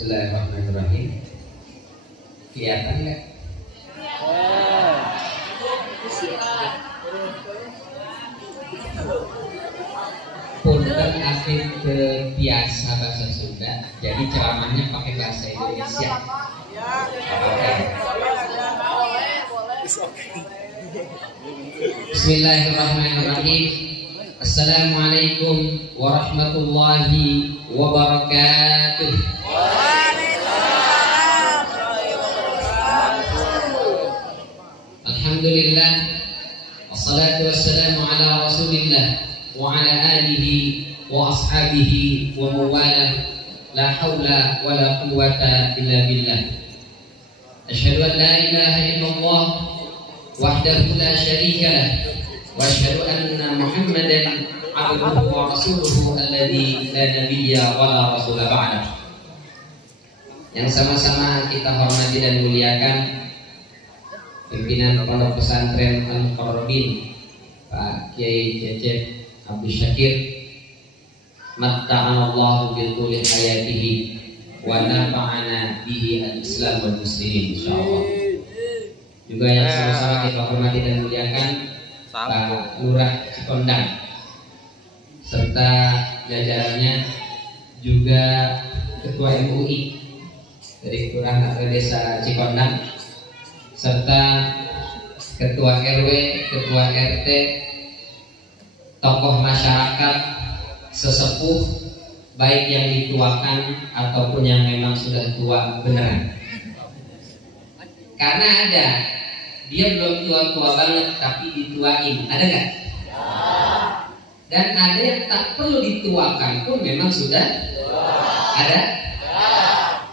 Bismillahirrahmanirrahim. Kelihatan nggak? Punten aktif ke biasa bahasa Sunda, jadi ceramahnya pakai bahasa Indonesia. Bismillahirrahmanirrahim. Assalamualaikum warahmatullahi wabarakatuh. Alhamdulillah, wassalatu wassalamu ala rasulillah wa ala alihi wa ashabihi wa mawalah, la hawla wa la quwwata illa billah. Asyhadu an la ilaha illallah wahdahu la syarika lah, wa asyhadu anna Muhammadan abduhu wa rasuluhu alladzi la nabiyya wa la rasula ba'dah. Yang sama-sama kita hormati dan muliakan pimpinan Pondok Pesantren Al-Muqarrabin Pak Kiai Cecep Abdul Syakir, matta'anallahu bil tuli hayatihi wa nafa'ana bihi al-islam wal muslimin insyaallah. Juga yang sama-sama kita hormati dan muliakan Pak Lurah Cikondang serta jajarannya, juga Ketua MUI dari Kelurahan atau Desa Cikondang, serta Ketua RW, Ketua RT, tokoh masyarakat, sesepuh, baik yang dituakan ataupun yang memang sudah tua beneran. Karena ada, dia belum tua-tua banget tapi dituain, ada nggak? Dan ada yang tak perlu dituakan pun memang sudah ada.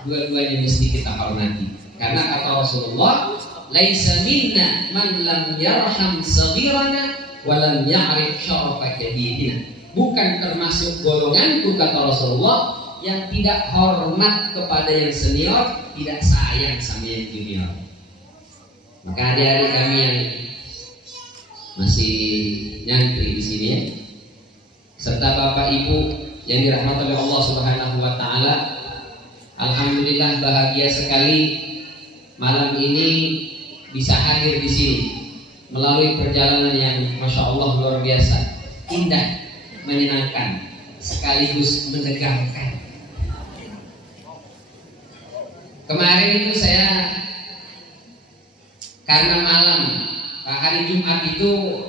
Dua-duanya mesti kita hormati. Karena kata Rasulullah, laisa minna man lam yarham saghirana wa lam ya'rif syarafa kabirina. Bukan termasuk golonganku, kata Rasulullah, yang tidak hormat kepada yang senior, tidak sayang sama yang junior. Maka adik-adik kami yang masih nyantri di sini ya, serta Bapak Ibu yang dirahmati oleh Allah Subhanahu wa taala, alhamdulillah bahagia sekali malam ini bisa hadir di sini melalui perjalanan yang masya Allah luar biasa, indah, menyenangkan, sekaligus menegangkan. Kemarin itu saya karena malam hari Jumat itu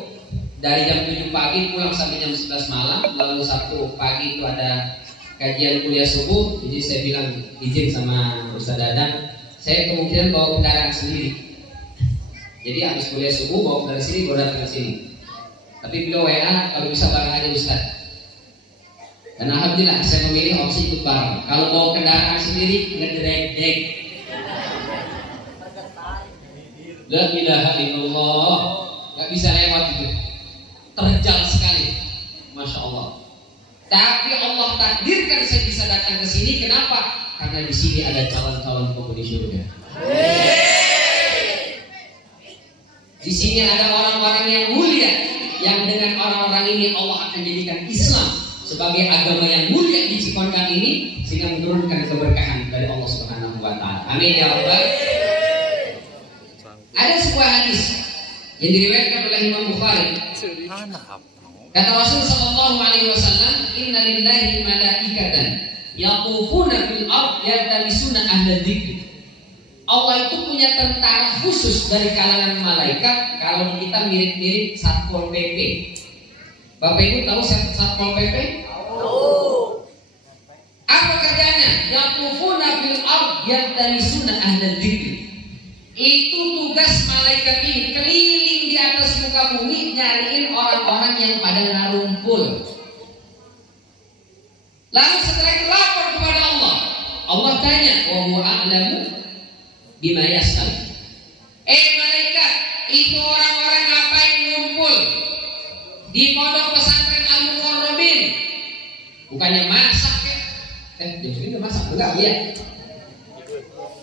dari jam 7 pagi pulang sampai jam 11 malam, lalu Sabtu pagi itu ada kajian kuliah subuh, jadi saya bilang izin sama Ustaz Dadang, saya kemungkinan bawa kendaraan sendiri. Jadi habis kuliah subuh bawa kendaraan sendiri, bawa datang ke sini. Tapi beliau WA kalau bisa bareng aja Ustaz. Dan alhamdulillah saya memilih opsi ikut bareng. Kalau bawa kendaraan sendiri ngedrek-drek. La ilaha illallah, nggak bisa lewat itu, terjal sekali, masya Allah. Tapi Allah takdirkan saya bisa datang ke sini. Kenapa? Karena di sini ada calon-calon penghuni surga. Di sini ada orang-orang yang mulia, yang dengan orang-orang ini Allah akan jadikan Islam sebagai agama yang mulia di Cikondang ini, sehingga menurunkan keberkahan dari Allah Subhanahu wa taala. Amin ya rabbal. Ada sebuah hadis yang diriwayatkan oleh Imam Bukhari. Kata Rasul sallallahu alaihi wasallam, "Inna lillahi malaikatan yatufuna fil ard yaltamisuna ahla dzikr." Allah itu punya tentara khusus dari kalangan malaikat. Kalau kita mirip-mirip Satpol PP. Bapak Ibu tahu Satpol PP? Tahu. Apa kerjanya? Yatufuna fil ard yaltamisuna ahla dzikr. Itu tugas malaikat ini, keliling di atas muka bumi nyariin orang-orang yang pada ngarumpul. Lalu setelah itu lapor kepada Allah. Allah tanya, wa huwa a'lamu bima yas'al. Malaikat, itu orang-orang ngapain ngumpul di Pondok Pesantren Al-Muqarrabin? Bukannya masak ya? Jadi masak enggak ya?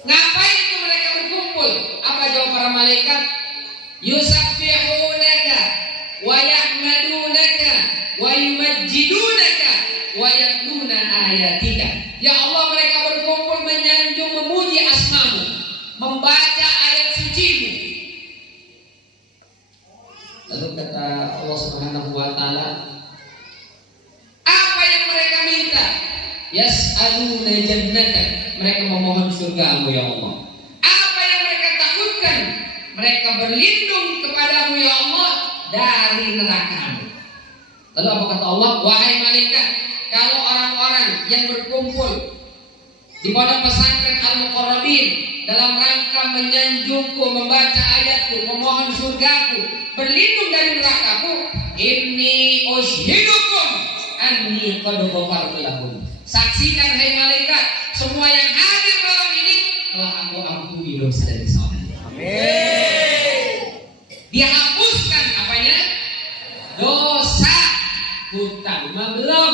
Ngapain itu mereka berkumpul? Apa jawab para malaikat? Yusabbihunaka wa yahmadunaka wa yumajjidunaka wa yatluna ayatika. Ya Allah, mereka berkumpul yas'aluna jannatak, mereka memohon surgamu ya Allah. Apa yang mereka takutkan? Mereka berlindung kepadamu ya Allah dari neraka-Mu. Lalu apa kata Allah? Wahai malaikat, kalau orang-orang yang berkumpul di pondok pesantren Al-Muqarrabin dalam rangka menyanjungku, membaca ayatku, memohon surgaku, berlindung dari nerakaku, inni ushidukum anni qad ghafartu lahum. Saksikan hai malaikat, semua yang hadir malam ini telah aku ampuni dosa dan kesalahan. Amin. Dia hapuskan apanya? Dosa. Hutang mah belum.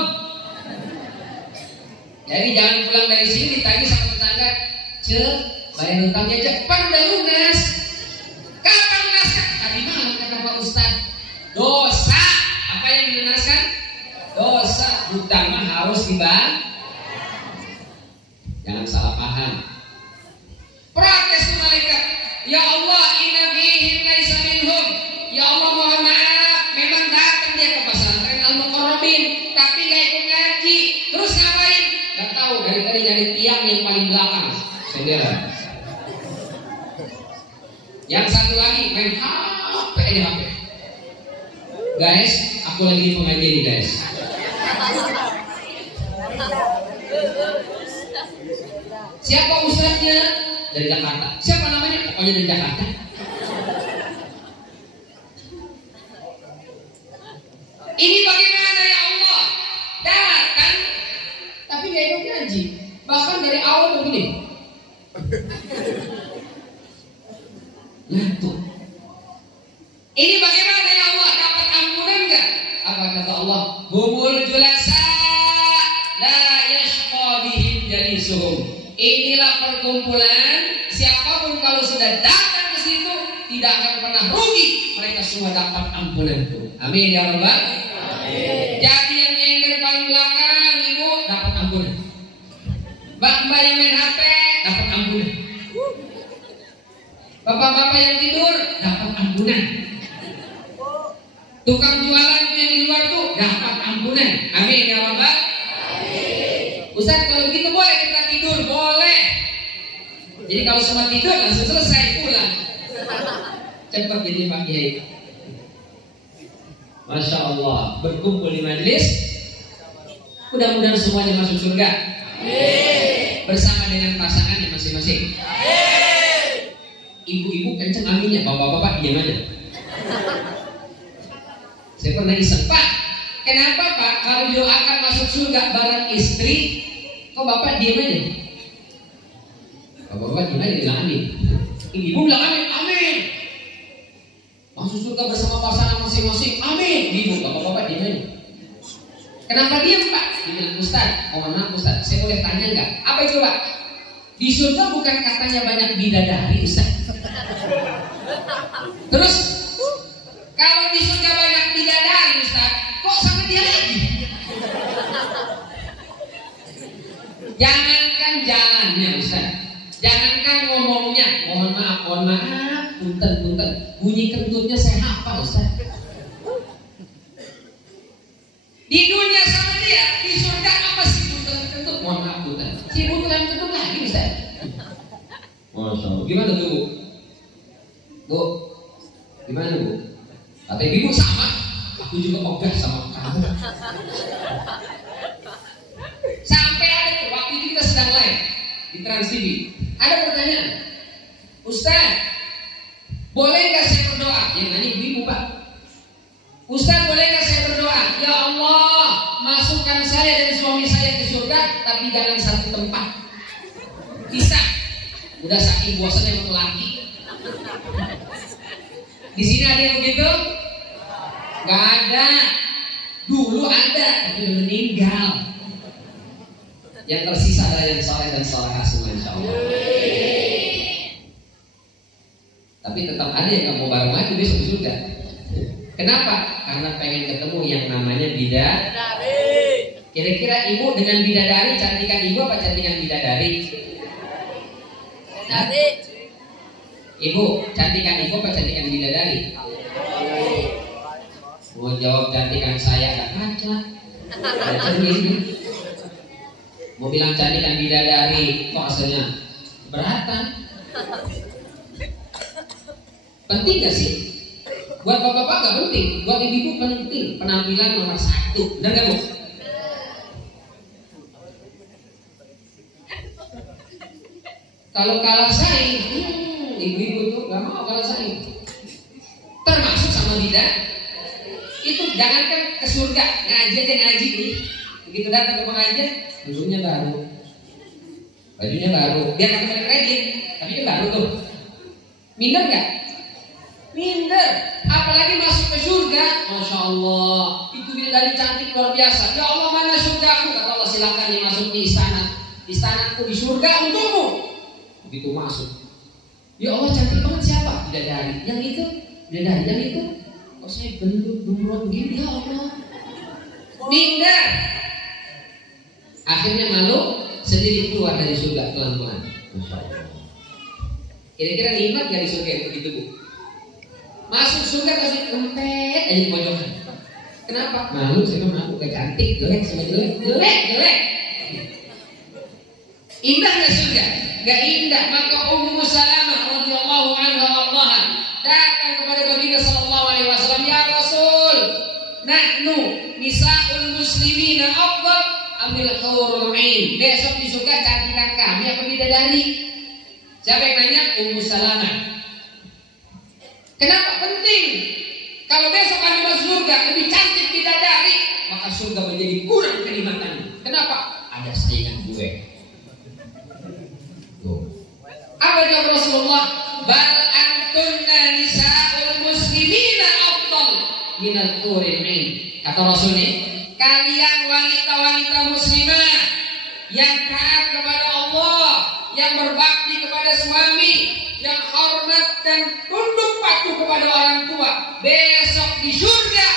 Jadi jangan pulang dari sini ditagih sama tetangga, "Cek, bayar hutangnya cepat udah lunas." Kapan lunaskan? Tadi malam kata Pak Ustaz. Dosa. Apa yang dilunaskan? Dosa. Hutang mah harus dibayar. Jangan salah paham. Protes malaikat, "Ya Allah, inna fihim laisa minhum." Ya Allah, mohon maaf, memang datang dia ke pesantren Al-Muqarrabin, tapi gak ikut ngaji. Terus ngapain? Gak tahu, dari tadi nyari tiang yang paling belakang. Saudara. Yang satu lagi main HP aja HP. Guys, aku lagi di pengajian nih guys. Siapa ustaznya? Dari Jakarta. Siapa namanya? Pokoknya dari Jakarta. Ini bagaimana ya Allah? Datang, tapi gak ikut ngaji. Bahkan dari awal begini. Ngantuk. Ini bagaimana ya Allah? Dapat ampunan gak? Apa kata Allah? Humul julasa la yashqa bihim jalisuhum. Inilah perkumpulan, siapapun kalau sudah datang ke situ tidak akan pernah rugi. Mereka semua dapat ampunanku. Amin ya Rabbal. Amin. Jadi yang nyender paling belakang ibu dapat ampunan. Mbak-mbak yang main HP dapat ampunan. Bapak-bapak yang tidur dapat ampunan. Tukang jualan yang di luar tuh dapat ampunan. Amin ya Rabbal. Ustaz, kalau begitu boleh kita tidur? Boleh. Jadi kalau semua tidur langsung selesai pulang. Cepat jadi Pak Kiai. Masya Allah, berkumpul di majelis. Mudah-mudahan semuanya masuk surga. Amin. Bersama dengan pasangannya masing-masing. Amin. Ibu-ibu kenceng aminnya, bapak-bapak diam aja. Saya pernah iseng, Pak, kenapa Pak kalau doakan masuk surga bareng istri, kok bapak diam aja? Bapak-bapak diam aja bilang amin. Ibu bilang amin, amin. Masuk surga bersama pasangan masing-masing, amin. Ibu, bapak-bapak diam aja. Kenapa diam Pak? Dia bilang, Ustaz, mohon maaf Ustaz, saya boleh tanya nggak? Apa itu Pak? Di surga bukan katanya banyak bidadari Ustaz. Terus kalau di surga banyak bidadari Ustaz, kok sama dia lagi? Jangankan jalannya Ustaz, jangankan ngomongnya, mohon maaf, punten, bunyi kentutnya saya hafal Ustaz. Di dunia sama dia, di surga apa sih punten kentut? Mohon maaf punten, si punten kentut lagi Ustaz. Masya Allah, gimana tuh Bu? Gimana Bu? Kata ibu sama, aku juga ogah sama kamu. Sampai ada tuh, waktu itu kita sedang live di Trans TV. Ada pertanyaan, Ustaz, boleh nggak saya berdoa? Yang nanya ibu Pak. Ustaz, boleh nggak saya berdoa? Ya Allah, masukkan saya dan suami saya ke surga, tapi jangan satu tempat. Bisa? Udah saking bosannya sama laki. Di sini ada yang begitu? Gak ada. Dulu ada, tapi udah meninggal. Yang tersisa adalah yang soleh dan solehah semua insya Allah. Tapi tetap ada yang gak mau bareng lagi besok di surga. Kenapa? Karena pengen ketemu yang namanya bidadari. Kira-kira ibu dengan bidadari cantikan ibu apa cantikan bidadari? Ibu cantikan ibu apa cantikan bidadari? Mau jawab cantikan saya gak kaca. Mau bilang cantik kan bidadari, kok rasanya beratan? Penting gak sih? Buat bapak-bapak gak penting, buat ibu-ibu penting. Penampilan nomor 1, benar gak Bu? Kalau kalah saing, ibu-ibu tuh gak mau kalah saing. Termasuk sama bidah. Itu jangankan ke surga, ngaji aja ngaji nih. Begitu datang ke pengajian, bajunya baru, dia kan balik lagi, tapi kan baru tuh. Minder nggak? Minder. Apalagi masuk ke surga, masya Allah, itu bidadari cantik luar biasa. Ya Allah, mana surgaku? Kata Allah, silakan nih masuk di istanaku di surga untukmu. Begitu masuk, ya Allah cantik banget, siapa? Bidadari. Yang itu, bidadari yang itu. Kok saya bentuk dumrot begini, ya Allah. Minder. Akhirnya malu sendiri keluar dari surga pelan-pelan. Masya Allah. Kira-kira nikmat gak di surga itu gitu Bu? Masuk surga kasih kempet aja di pojokan. Kenapa? Malu, saya malu, gak cantik, jelek sama jelek. Indah gak surga? Gak indah. Maka Ummu Salamah radhiyallahu anha Allah datang kepada Baginda sallallahu alaihi wasallam, ya Rasul, nahnu nisaul muslimina afdal ambil hurul ain. Besok di surga cantikan kami apa bidadari? Siapa yang nanya? Ummu Salamah. Kenapa penting? Kalau besok kami masuk surga lebih cantik bidadari, maka surga menjadi kurang kenikmatannya. Kenapa? Ada saingan gue. Tuh. Apa jawab Rasulullah? Bal antunna nisa'ul muslimina afdal minal huril ain. Kata Rasul nih, kalian wanita-wanita muslimah yang taat kepada Allah, yang berbakti kepada suami, yang hormat dan tunduk patuh kepada orang tua, besok di surga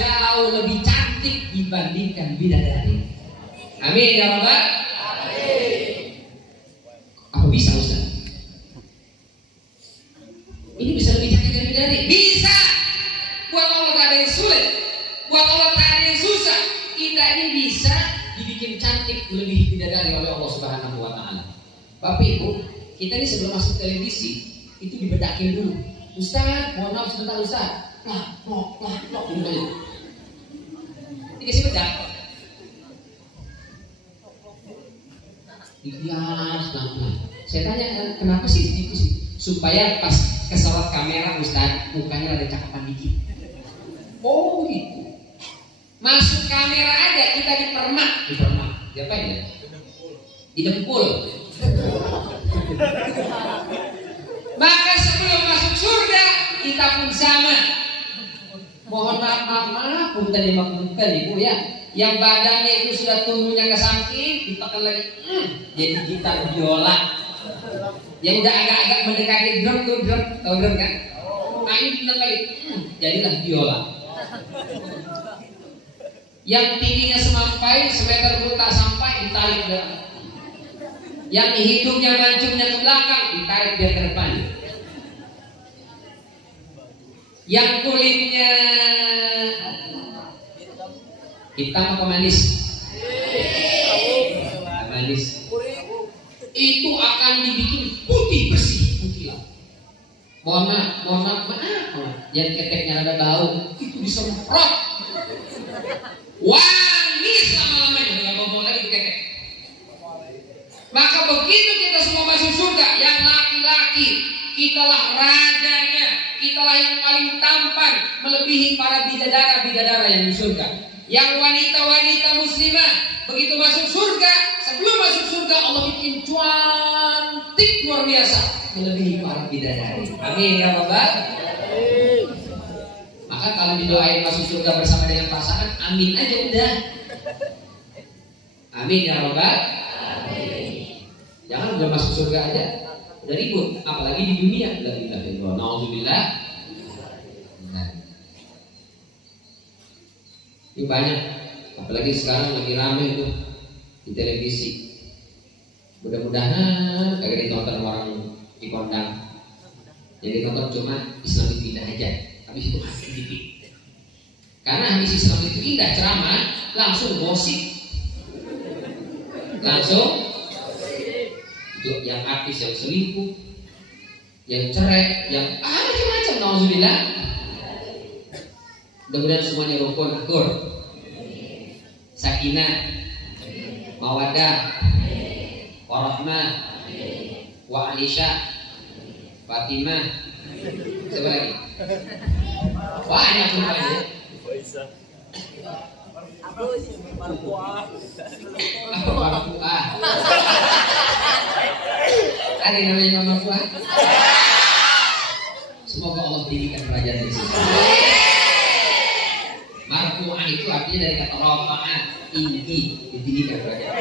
jauh lebih cantik dibandingkan bidadari. Amin ya Rabbal. Amin. Apa bisa Ustaz? Ini bisa lebih cantik dari bidadari? Bisa. Buat Allah tak ada yang sulit, buat Allah tak ada yang susah. Kita ini bisa dibikin cantik lebih bidadari oleh Allah Subhanahu wa Ta'ala. Bapak Ibu, kita ini sebelum masuk televisi itu dibedakin dulu. Ustaz, mohon maaf sebentar Ustaz. Plak, ini dikasih bedak. Dihias pelan-pelan. Saya tanya, kenapa sih itu sih? Supaya pas kesorot kamera Ustaz, mukanya ada cakapan dikit. Oh gitu. Masuk kamera ada, kita dipermak. Diapain ya? Didempul. Maka sebelum masuk surga kita pun sama. Mohon maaf punten Ibu ya. Yang badannya itu sudah tumbuhnya ke samping, ditekan lagi, jadi gitar biola. Yang udah agak-agak mendekati drum, tahu drum kan? Nah ini ditekan lagi, jadilah biola. Yang tingginya semampai, semeter buta sampai ditarik ke depan. Yang hidungnya majunya ke belakang ditarik biar ke depan. Yang kulitnya hitam apa manis? Manis. Itu akan dibikin putih bersih, putih lah. Mohon maaf. Yang keteknya ada bau, itu disemprot. Wangi selama-lamanya, nggak mau lagi ketek. Maka begitu kita semua masuk surga, yang laki-laki, kitalah rajanya, kitalah yang paling tampan, melebihi para bidadara-bidadara yang di surga. Yang wanita-wanita muslimah, begitu masuk surga, sebelum masuk surga Allah bikin cantik luar biasa, melebihi para bidadari. Amin ya Rabbal. Maka kalau didoain masuk surga bersama dengan pasangan, amin aja udah. Amin ya Rabbal. Jangan udah masuk surga aja udah ribut, apalagi di dunia. La ilaha illallah, naudzubillah. Ini banyak, apalagi sekarang lagi ramai itu di televisi. Mudah-mudahan kagak ditonton orang di kondang. Jadi nonton cuma Islamic pindah aja. Habis itu hadis dikit. Karena hadis Islam itu indah ceramah langsung gosip. langsung yang artis yang selingkuh, yang cerai, yang macam-macam. Nauzubillah. Mudah-mudahan semuanya rukun, akur, sakinah, mawaddah, warahmah, wa Alisha, Fatimah, siapa lagi? Banyak semuanya. Marfu'ah. Ada yang namanya Marfu'ah. Semoga Allah tinggikan derajat di sini. Marfu'ah itu artinya dari kata rafa'ah, tinggi, ditinggikan derajat.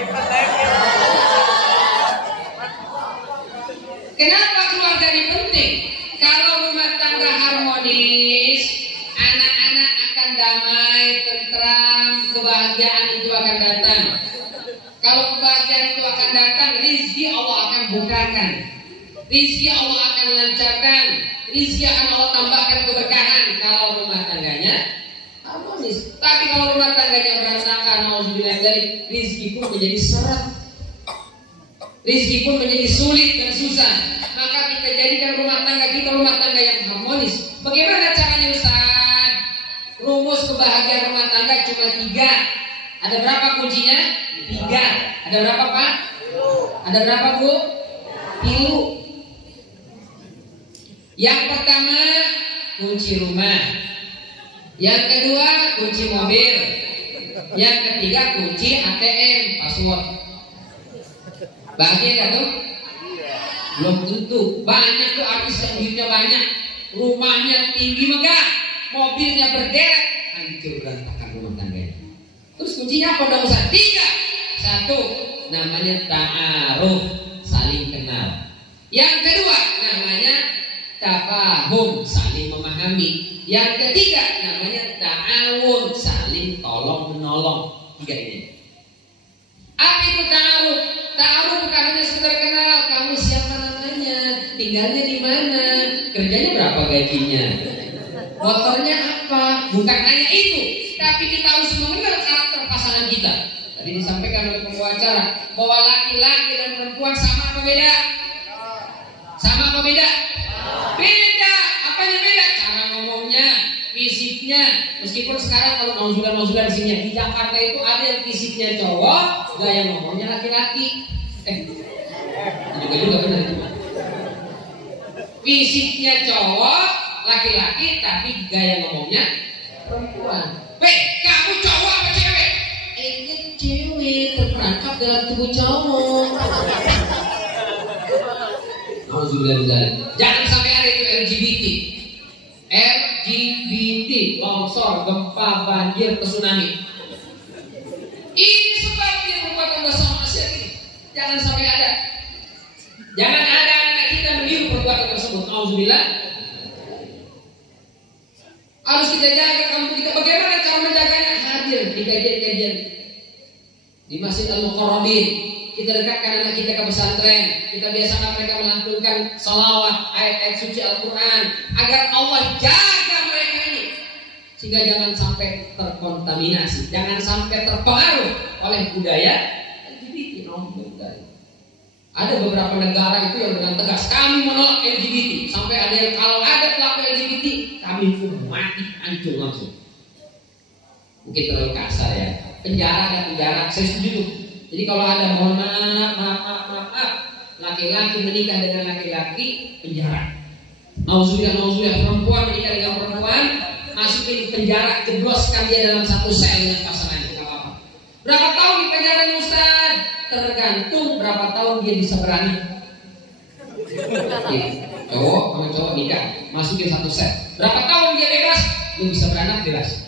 Kenapa keluarga ini penting? Kalau rumah tangga harmonis, anak-anak akan damai, tentram, kebahagiaan itu akan datang. Kalau kebahagiaan itu akan datang, rizki Allah akan bukakan, rizki Allah akan lancarkan, rizki akan Allah tambahkan keberkahan. Kalau rumah tangganya harmonis. Tapi kalau rumah tangganya berantakan, nauzubillah dzalik, rizki pun menjadi seret, rizki pun menjadi sulit dan susah. Maka kita jadikan rumah tangga kita rumah tangga yang harmonis. Bagaimana caranya Ustaz? Rumus kebahagiaan rumah tangga cuma 3. Ada berapa kuncinya? 3. Ada berapa Pak? Ada berapa Bu? 3. Yang pertama kunci rumah, yang kedua kunci mobil, yang ketiga kunci ATM password. Bahagia gak tuh? Belum tentu. Banyak tuh artis yang duitnya banyak, rumahnya tinggi megah, mobilnya berderet, hancur berantakan rumah tangganya. Terus kuncinya apa dong Ustaz? 3. 1. Namanya ta'aruf, saling kenal. Yang kedua namanya tafahum, saling memahami. Yang ketiga namanya ta'awun, saling tolong menolong. 3 ini. Apa itu ta'aruf? Ta'aruf bukan hanya sekedar kenal, kamu siapa namanya, tinggalnya di mana, kerjanya berapa gajinya, motornya apa. Bukan hanya itu, tapi kita harus mengenal karakter pasangan kita. Tadi disampaikan oleh pembawa acara bahwa laki-laki dan perempuan sama apa beda? Sama apa beda? Beda. Apanya beda? Cara ngomongnya, fisiknya. Meskipun sekarang kalau nauzubillah di sini di Jakarta itu ada yang fisiknya cowok, gaya ngomongnya laki-laki. Juga benar itu. Fisiknya cowok, laki-laki, tapi gaya ngomongnya perempuan. Kamu cowok apa cewek? Ini cewek terperangkap dalam tubuh cowok. Jangan sampai ada itu LGBT. LGBT, longsor, gempa, banjir, tsunami. Ini sebabnya membuat pembahasan manusia ini. Jangan sampai ada. Jangan ada anak kita meniru perbuatan tersebut. Alhamdulillah. Harus kita jaga kampung kita. Bagaimana cara menjaganya? Hadir di kajian-kajian di Masjid Al-Muqarrabin. Kita dekatkan anak kita ke pesantren. Kita biasakan mereka melantunkan salawat, ayat-ayat suci Al-Quran, agar Allah jaga mereka ini, sehingga jangan sampai terkontaminasi, jangan sampai terpengaruh oleh budaya LGBT. Ada beberapa negara itu yang dengan tegas kami menolak LGBT, sampai ada yang kalau ada pelaku LGBT kami pun mati hancur langsung. Mungkin terlalu kasar ya. Penjara, saya setuju. Jadi kalau ada mohon maaf, laki-laki menikah dengan laki-laki, penjara. Nauzubillah, perempuan menikah dengan perempuan, masukin penjara, jebloskan dia dalam satu sel dengan pasangannya, nggak apa-apa. Berapa tahun di penjara Ustaz? Tergantung berapa tahun dia bisa berani. Cowok sama cowok nikah, masukin satu sel. Berapa tahun dia bebas? Lu bisa beranak bebas.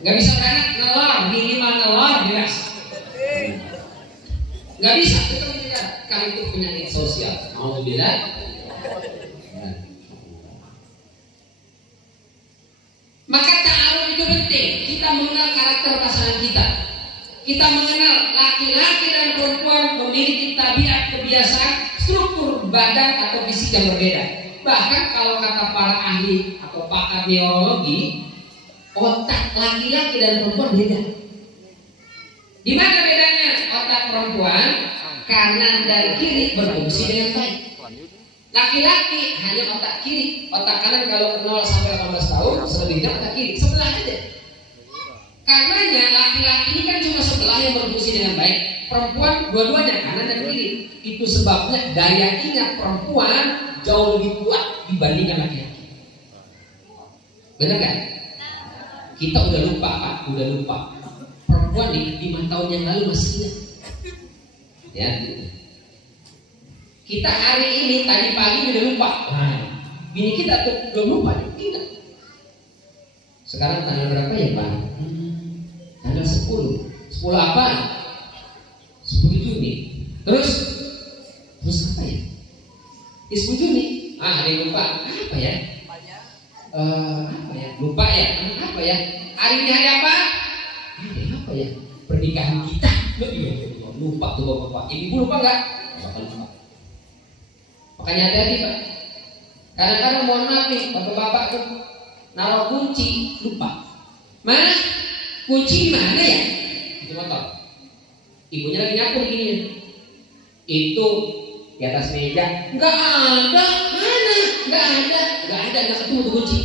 Nggak bisa beranak, nelar, minimal nelar bebas. Nggak bisa, kita tidak. Kalau itu penyakit sosial. Alhamdulillah. Maka ta'aruf itu penting. Kita mengenal karakter pasangan kita. Kita mengenal laki-laki dan perempuan memiliki tabiat, kebiasaan, struktur badan atau fisik yang berbeda. Bahkan kalau kata para ahli atau pakar neurologi, otak laki-laki dan perempuan beda. Di mana bedanya? Otak otak perempuan kanan dan kiri berfungsi dengan baik. Laki-laki hanya otak kiri, otak kanan kalau 0 sampai 18 tahun, selebihnya otak kiri, sebelah aja. Karenanya laki-laki ini kan cuma sebelah yang berfungsi dengan baik, perempuan dua-duanya kanan dan kiri. Itu sebabnya daya ingat perempuan jauh lebih kuat dibandingkan laki-laki. Benar kan? Kita udah lupa, Pak, udah lupa. Perempuan di 5 tahun yang lalu masih ingat. Ya. Kita hari ini tadi pagi udah lupa. Nah, bini kita tuh belum lupa, ingat. Sekarang tanggal berapa ya, Pak? Tanggal 10. 10 apa? 10 Juni. Terus apa ya? 10 Juni. Ada yang lupa. Apa ya? Apa ya? Lupa ya? Apa ya? Hari ini hari apa? Apa ya? Pernikahan kita. Lupa tuh bapak-bapak. Ibu lupa nggak? Lupa. Makanya hati-hati, Pak. Kadang-kadang mohon maaf nih, bapak-bapak tuh naruh kunci lupa. Mana? Kunci mana ya? Itu motor. Ibunya lagi nyapu gini. Itu di atas meja. Nggak ada. Mana? Nggak ada. Nggak ketemu tuh kunci.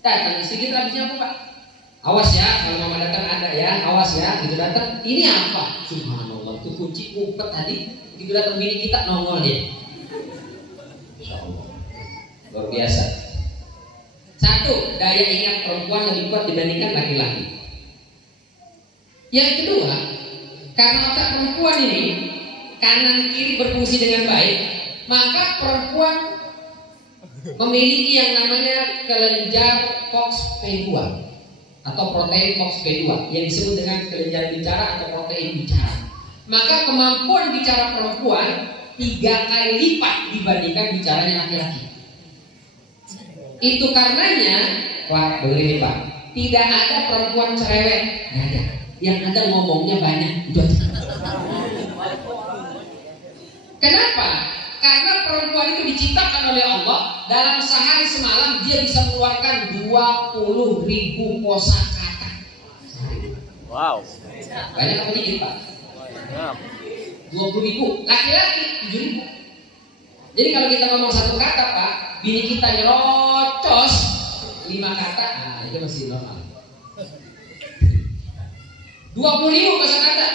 Datang sedikit habis nyapu, Pak. Awas ya, kalau mama datang ada ya. Awas ya, gitu datang. Ini apa? Subhanallah, itu kunci ngumpet tadi. Gitu datang bini kita nongol dia. Luar biasa. Satu, daya ingat perempuan lebih kuat dibandingkan laki-laki. Yang kedua, karena otak perempuan ini kanan kiri berfungsi dengan baik, maka perempuan memiliki yang namanya kelenjar FOXP2 atau protein FOXP2 yang disebut dengan kelenjar bicara atau protein bicara. Maka kemampuan bicara perempuan 3 kali lipat dibandingkan bicaranya laki-laki. Itu karenanya, Pak, begini Pak, tidak ada perempuan cerewet, nggak ada. Yang ada ngomongnya banyak. Kenapa? Karena perempuan itu diciptakan oleh Allah dalam sehari semalam dia bisa mengeluarkan 20.000 kosakata. Wow. Banyak apa dikit, Pak? 20.000. Laki-laki 7.000. Jadi kalau kita ngomong satu kata, Pak, bini kita nyerocos 5 kata, nah itu masih normal. 20.000 kosakata.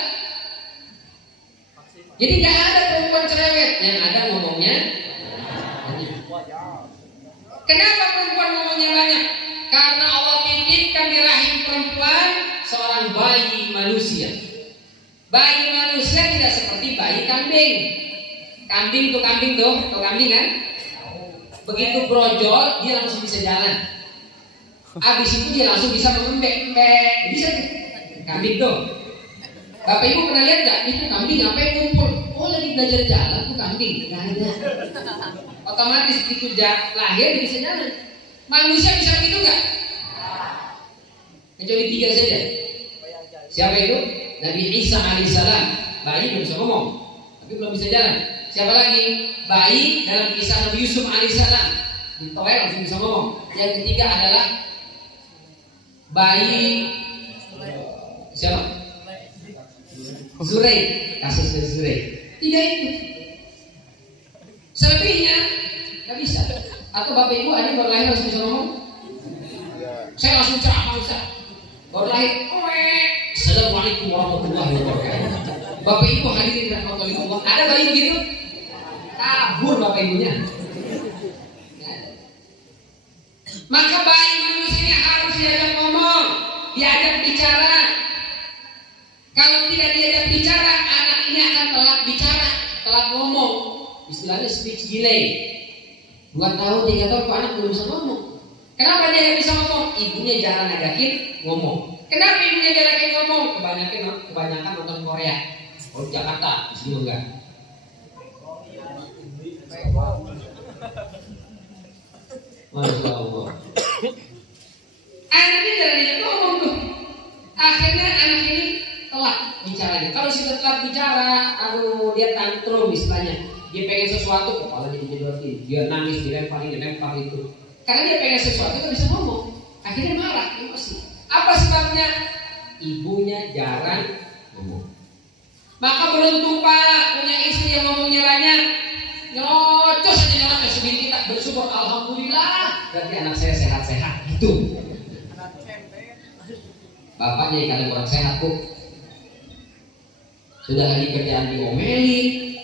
Jadi nggak ada perempuan cerewet, yang ada ngomongnya banyak. Kenapa perempuan ngomongnya banyak? Karena Allah titipkan di rahim perempuan seorang bayi manusia. Bayi manusia tidak seperti bayi kambing. Kambing tuh kambing kan? Begitu brojol dia langsung bisa jalan. Abis itu dia langsung bisa mengembek, bisa kambing tuh. Bapak Ibu pernah lihat nggak? Itu kambing ngapain ngumpul? Oh lagi belajar jalan tuh kambing. Nggak ada. Otomatis begitu lahir dia bisa jalan. Manusia bisa begitu nggak? Kecuali 3 saja. Siapa itu? Nabi Isa alaihissalam. Bayi belum bisa ngomong, tapi belum bisa jalan. Siapa lagi? Bayi dalam kisah Nabi Yusuf alaihissalam. Ditoel langsung bisa ngomong. Yang ketiga adalah bayi siapa? Zurai, kasus dari Zurai. 3 itu. Selebihnya nggak bisa. Atau Bapak Ibu ada yang baru lahir langsung bisa ngomong? Saya langsung ceramah Ustaz. Baru lahir, Assalamualaikum warahmatullahi wabarakatuh. Bapak Ibu hadirin rahmatullahi wabarakatuh. Ada bayi begitu? Kabur Bapak Ibunya. Maka bayi manusia ini harus diajak ngomong, diajak bicara. Kalau tidak diajak bicara, anak ini akan telat bicara, telat ngomong. Istilahnya speech delay. 2 tahun, 3 tahun, anak belum bisa ngomong. Kenapa dia nggak bisa ngomong? Ibunya jarang ngajakin ngomong. Kenapa ibunya jarang ngomong? Kebanyakan nonton Korea. Kalau Jakarta, di sini enggak. Masya Allah. Anaknya jarang diajak ngomong tuh. Akhirnya anak ini telat bicaranya. Kalau sudah telat bicara, dia tantrum istilahnya. Dia pengen sesuatu, kepalanya dijedotin, dia nangis, dilempar itu. Karena dia pengen sesuatu, dia bisa ngomong. Akhirnya marah, emosi. Apa sebabnya? Ibunya jarang ngomong. Maka beruntung Pak punya istri yang ngomongnya banyak, nyocos aja nyolot ke sebelum kita bersyukur alhamdulillah. Berarti anak saya sehat-sehat gitu. Bapaknya yang kadang kurang sehat Bu. Sudah lagi kerjaan diomelin,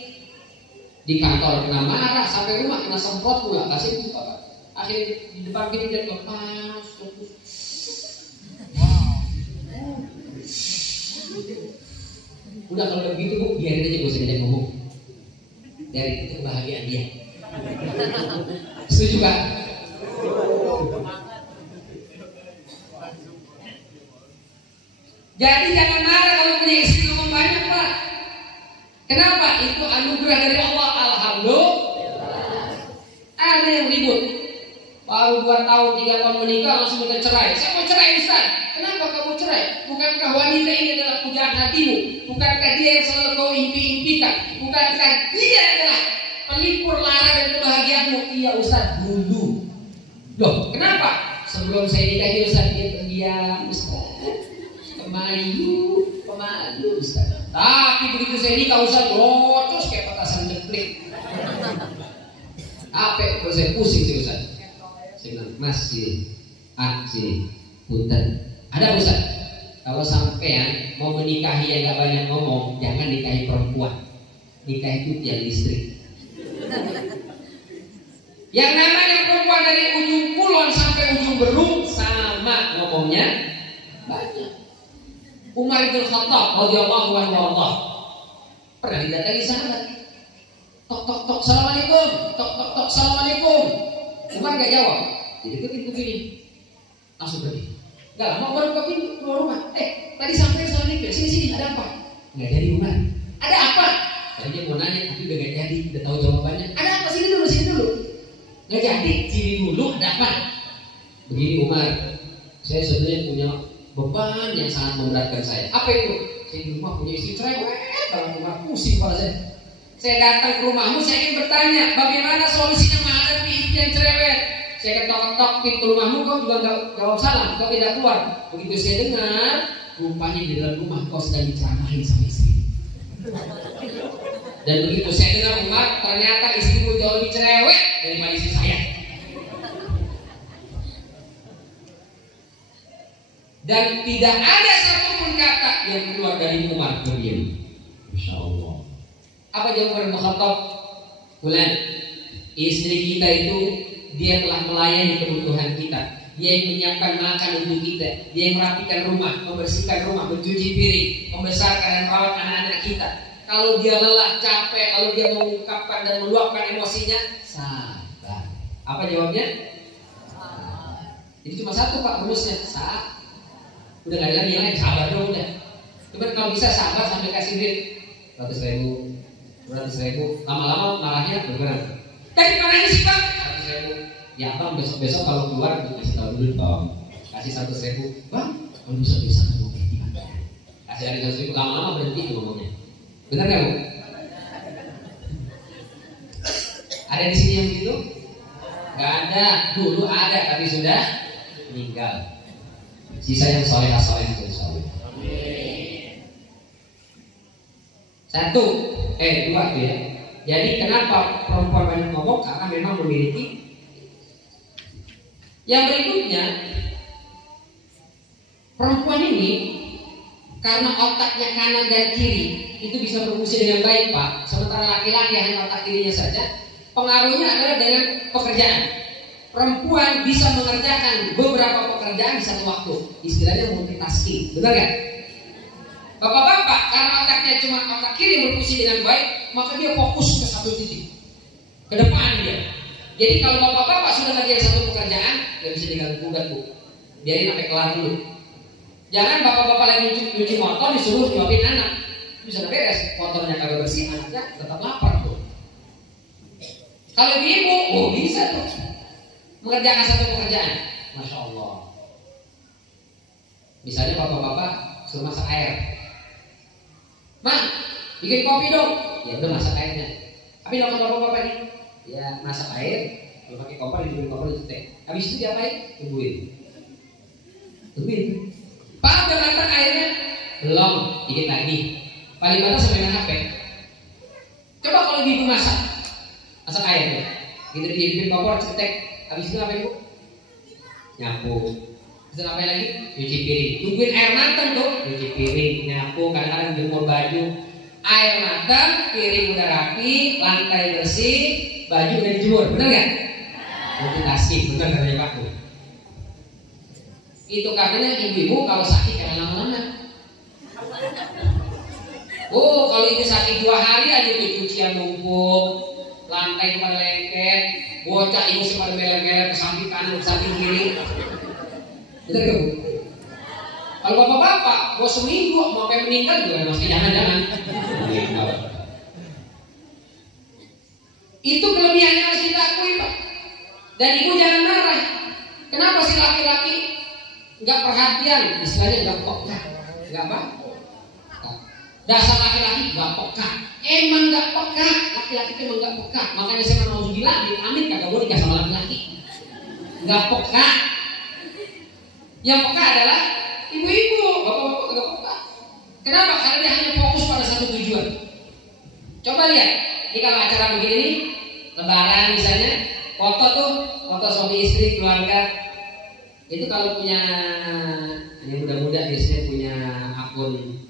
di kantor kena marah, sampai rumah kena semprot pula, kasih itu Bapak. Akhirnya di depan kita dia lepas. Udah kalau begitu Bu, biarin aja, gak usah diajak ngomong. Dari itu kebahagiaan dia. Setuju Pak? Jadi jangan marah kalau punya istri ngomong banyak Pak. Kenapa? Itu anugerah dari Allah. Alhamdulillah. Ada yang ribut, baru 2 tahun 3 tahun menikah langsung minta cerai. Saya mau cerai Ustaz. Kenapa kamu cerai? Bukankah wanita ini adalah pujaan hatimu? Bukankah dia yang selalu kau impi-impikan? Bukankah dia adalah pelipur lara dan kebahagiaanmu? Iya Ustaz, dulu. Loh, kenapa? Sebelum saya nikah Ustaz dia pendiam Ustaz, pemalu Ustaz. Tapi begitu saya nikah Ustaz, terus kayak petasan jeplik. Apa kalau saya pusing sih Ustaz? Saya bilang, Mas sini, sini, punten. Ada Ustaz? Kalau sampean mau menikahi yang gak banyak ngomong, jangan nikahi perempuan. Nikah itu tiang listrik. Yang namanya perempuan dari ujung kulon sampai ujung berung sama ngomongnya banyak. Umar bin Khattab radhiyallahu anhu pernah didatangi sahabat. Tok, assalamualaikum. Tok, assalamualaikum. Umar gak jawab. Jadi deketin begini, langsung pergi. Gak lama baru ke pintu keluar rumah. Tadi sampai assalamualaikum. Sini, ada apa? Gak jadi Umar. Ada apa? Tadi dia mau nanya, tapi udah gak jadi. Udah tahu jawabannya. Ada apa? Sini dulu. Gak jadi. Sini dulu. Ada apa? Begini Umar, saya sebenarnya punya beban yang sangat memberatkan saya. Apa itu? Saya di rumah punya istri cerewet, kalau rumah pusing kepala saya. Saya datang ke rumahmu, saya ingin bertanya, bagaimana solusinya menghadapi istri yang cerewet? Saya ketok-ketok pintu rumahmu, kau juga nggak jawab salam, kau tidak keluar. Begitu saya dengar, rupanya di dalam rumah kau sedang diceramahin sama istri. Dan begitu saya dengar Umar, ternyata istrimu jauh lebih cerewet daripada istri saya. Dan tidak ada satupun kata yang keluar dari Umar berdiam. Insya Allah. Apa jawaban Khattab? Bulan, istri kita itu dia telah melayani kebutuhan kita. Dia yang menyiapkan makan untuk kita. Dia yang merapikan rumah, membersihkan rumah, mencuci piring, membesarkan dan merawat anak-anak kita. Kalau dia lelah, capek, kalau dia mengungkapkan dan meluapkan emosinya, sabar. Apa jawabnya? Sabar. Jadi cuma satu Pak rumusnya, sabar. Udah gak ada lagi yang lain, sabar dong udah. Cuma kalau bisa sabar sampai kasih duit 100.000, 200.000, lama-lama marahnya berkurang. Dari mana sih Bang? 100.000. Ya Bang, besok-besok kalau keluar kasih tahu dulu Bang. Kasih 100.000, Bang. Kalau bisa-bisa mau gimana? Kasih ada 100.000, lama-lama berhenti tuh ngomongnya. Benar nggak Bu? Ada di sini yang begitu? Gak ada. Dulu ada, tapi sudah meninggal. Sisa yang soleh-soleh insya-Allah. Satu, dua tuh ya. Jadi kenapa perempuan banyak ngomong? Karena memang memiliki. Yang berikutnya, perempuan ini karena otaknya kanan dan kiri itu bisa berfungsi dengan baik Pak. Sementara laki-laki hanya otak kirinya saja. Pengaruhnya adalah dengan pekerjaan. Perempuan bisa mengerjakan beberapa pekerjaan di satu waktu. Istilahnya multitasking. Benar gak? Bapak-bapak, karena otaknya cuma otak kiri berfungsi dengan baik, maka dia fokus ke satu titik, ke depan dia. Jadi kalau bapak-bapak sudah ngerjain satu pekerjaan, gak bisa diganggu-gugat Bu. Biarin sampai kelar dulu. Jangan bapak-bapak lagi nyuci motor disuruh nyuapin anak. Bisa beres, motornya kagak bersih, anaknya tetap lapar tuh. Kalau ibu, bisa tuh mengerjakan satu pekerjaan. Masya Allah. Misalnya bapak-bapak suruh masak air. Mak, bikin kopi dong. Ya udah masak airnya. Tapi kalau bapak-bapak nih, ya masak air, kalau pakai kompor dibikin kompor itu teh. Habis itu diapain? Tungguin. Pak udah masak airnya? Belum, dikit lagi. Paling batas sampai main HP. Coba kalau ibu masak air ya, gitu dihidupin kompor, cetek, habis itu ngapain bu? Nyapu. Terus ngapain lagi? Cuci piring. Tungguin air matang tuh, cuci piring, nyapu, kadang-kadang jemur baju. Air matang, piring udah rapi, lantai bersih, baju udah dijemur, bener nggak? Multitasking, bener katanya Pak Bu. Itu katanya ibu-ibu kalau sakit jangan lama-lama. Oh, kalau ibu sakit 2 hari aja tuh cucian numpuk, lantai pada lengket, bocah ibu pada beler-beler ke samping kanan, ke samping kiri. Betul gak Bu? Kalau bapak-bapak, mau seminggu mau sampai meninggal juga masih jangan-jangan. Itu kelebihannya harus kita akui Pak. Dan ibu jangan marah. Kenapa sih laki-laki nggak perhatian? Istilahnya nggak peka, nggak apa? Dasar laki-laki nggak peka. Emang nggak peka, laki-laki emang nggak peka. Makanya saya mau bilang, amin kagak boleh nikah sama laki-laki. Nggak peka. Yang peka adalah ibu-ibu, bapak-bapak nggak peka. Kenapa? Karena dia hanya fokus pada satu tujuan. Coba lihat, ini kalau acara begini nih, lebaran misalnya, foto suami istri keluarga. Itu kalau punya yang muda-muda biasanya punya akun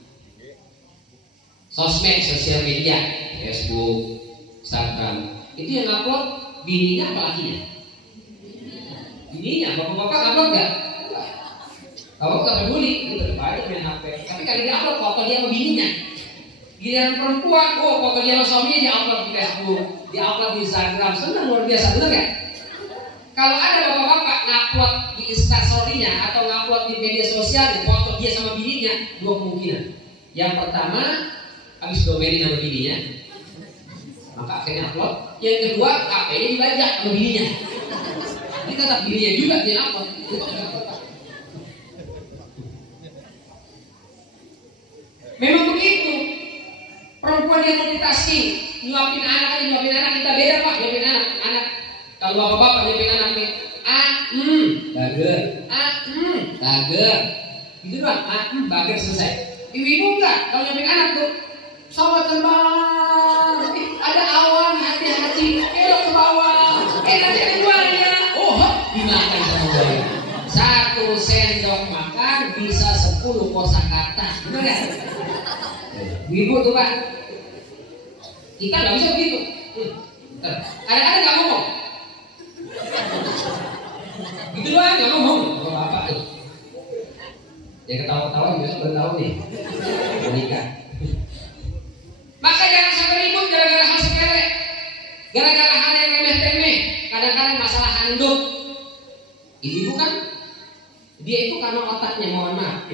sosmed, sosial media, Facebook, Instagram. Itu yang upload bininya apa lakinya? Bininya, bapak-bapak upload nggak? Bapak nggak peduli, itu tetap aja main HP. Tapi kali dia upload foto dia sama bininya. Giliran perempuan, foto dia sama suaminya dia upload di Facebook, dia upload di Instagram, senang luar biasa, benar nggak? Kalau ada bapak-bapak ngupload di Instastory-nya atau ngupload di media sosial foto dia sama bininya, 2 kemungkinan. Yang pertama, habis domelin sama bininya, maka akhirnya upload. Yang kedua, HP-nya dibajak sama bininya. Ini tetap bininya juga dia upload. Memang begitu. Perempuan yang multitasking, nyuapin anak kita beda Pak, nyuapin anak. Kalau bapak-bapak nyuapin anak nih, bager, gitu doang, bager selesai. Ibu-ibu enggak, kalau nyuapin anak tuh, sawat terbang, ada awan, hati-hati, elok ke bawah, nanti ada buaya, dimakan sama buaya. 1 sendok makan bisa 10 kosakata, benar nggak? Ibu tuh Pak, kita nggak bisa begitu. Kadang-kadang nggak ngomong, gitu doang nggak ngomong. Kalau bapak tuh, dia ketawa-ketawa juga sudah tahu nih, menikah. Maka jangan sampai ribut gara-gara hal sepele, gara-gara hal yang remeh-temeh. Kadang-kadang masalah handuk. Ibu kan, dia itu karena otaknya mohon maaf,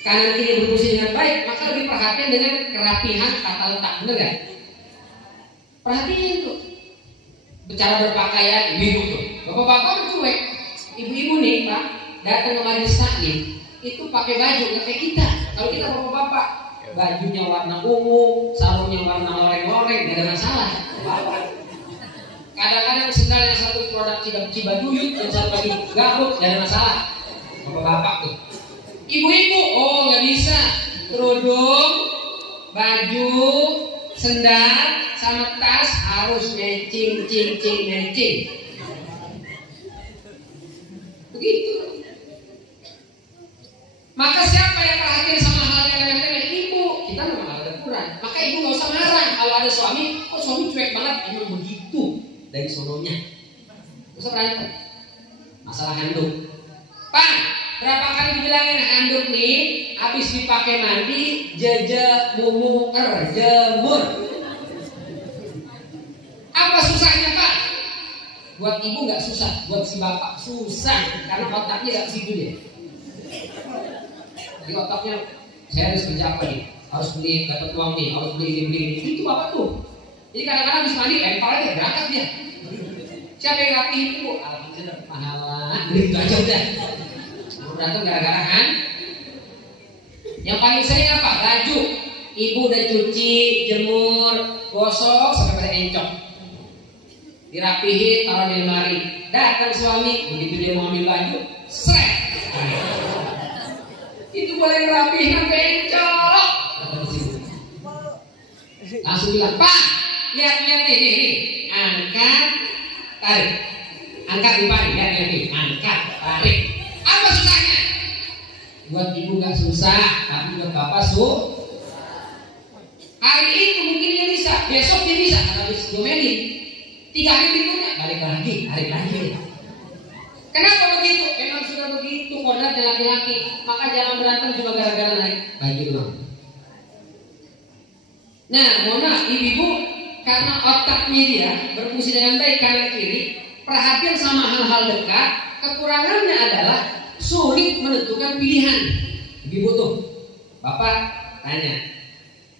kanan kiri berfungsi dengan baik, maka lebih perhatian dengan kerapihan tata letak, benar gak? Perhatiin tuh, cara berpakaian ibu tuh. Bapak-bapak cuek, ibu-ibu nih Pak, datang ke majelis taklim, itu pakai baju nggak kayak kita. Kalau kita bapak-bapak, bajunya warna ungu, sarungnya warna loreng-loreng, nggak ada masalah. Bapak. Kadang-kadang sendal yang satu produk Cibaduyut, yang satu lagi Garut, nggak ada masalah. Bapak-bapak tuh. Ibu-ibu, nggak bisa. Kerudung, baju, sendal, sama tas harus matching. Begitu. Maka siapa yang perhatian sama hal yang remeh-temeh? Ibu. Kita memang ada kurang. Maka ibu nggak usah marah. Kalau ada suami, suami cuek banget. Emang begitu dari sononya. Nggak usah berantem. Masalah handuk. Pak, berapa kali dibilangin handuk nih habis dipakai mandi jemur. Apa susahnya Pak? Buat ibu nggak susah, buat si bapak susah karena otaknya nggak situ dia. Di otaknya saya harus kerja apa nih? Harus beli dapat uang nih, harus beli ini. Itu bapak tuh. Jadi kadang-kadang habis mandi lempar aja berangkat dia. Siapa yang rapihin ibu? Alhamdulillah pahala. Begitu aja udah. Berantem gara-gara kan? Yang paling sering apa? Baju. Ibu udah cuci, jemur, gosok sampai pada encok. Dirapihin, taruh di lemari. Datang suami, begitu dia mau ambil baju, sret. Itu boleh ngerapihin sampai encok. Langsung bilang, Pak, lihat nih, angkat, tarik. Angkat umpan, lihat nih, angkat, tarik. Apa susahnya? Buat ibu gak susah, tapi buat bapak hari ini mungkin dia bisa, besok dia bisa, karena habis domelin. 3 hari berikutnya balik lagi. Kenapa begitu? Memang sudah begitu kodratnya laki-laki. Maka jangan berantem cuma gara-gara naik baju doang. Nah, mohon maaf ibu-ibu, karena otaknya dia berfungsi dengan baik kanan kiri, perhatian sama hal-hal dekat, kekurangannya adalah sulit menentukan pilihan. Ibu tuh, bapak tanya,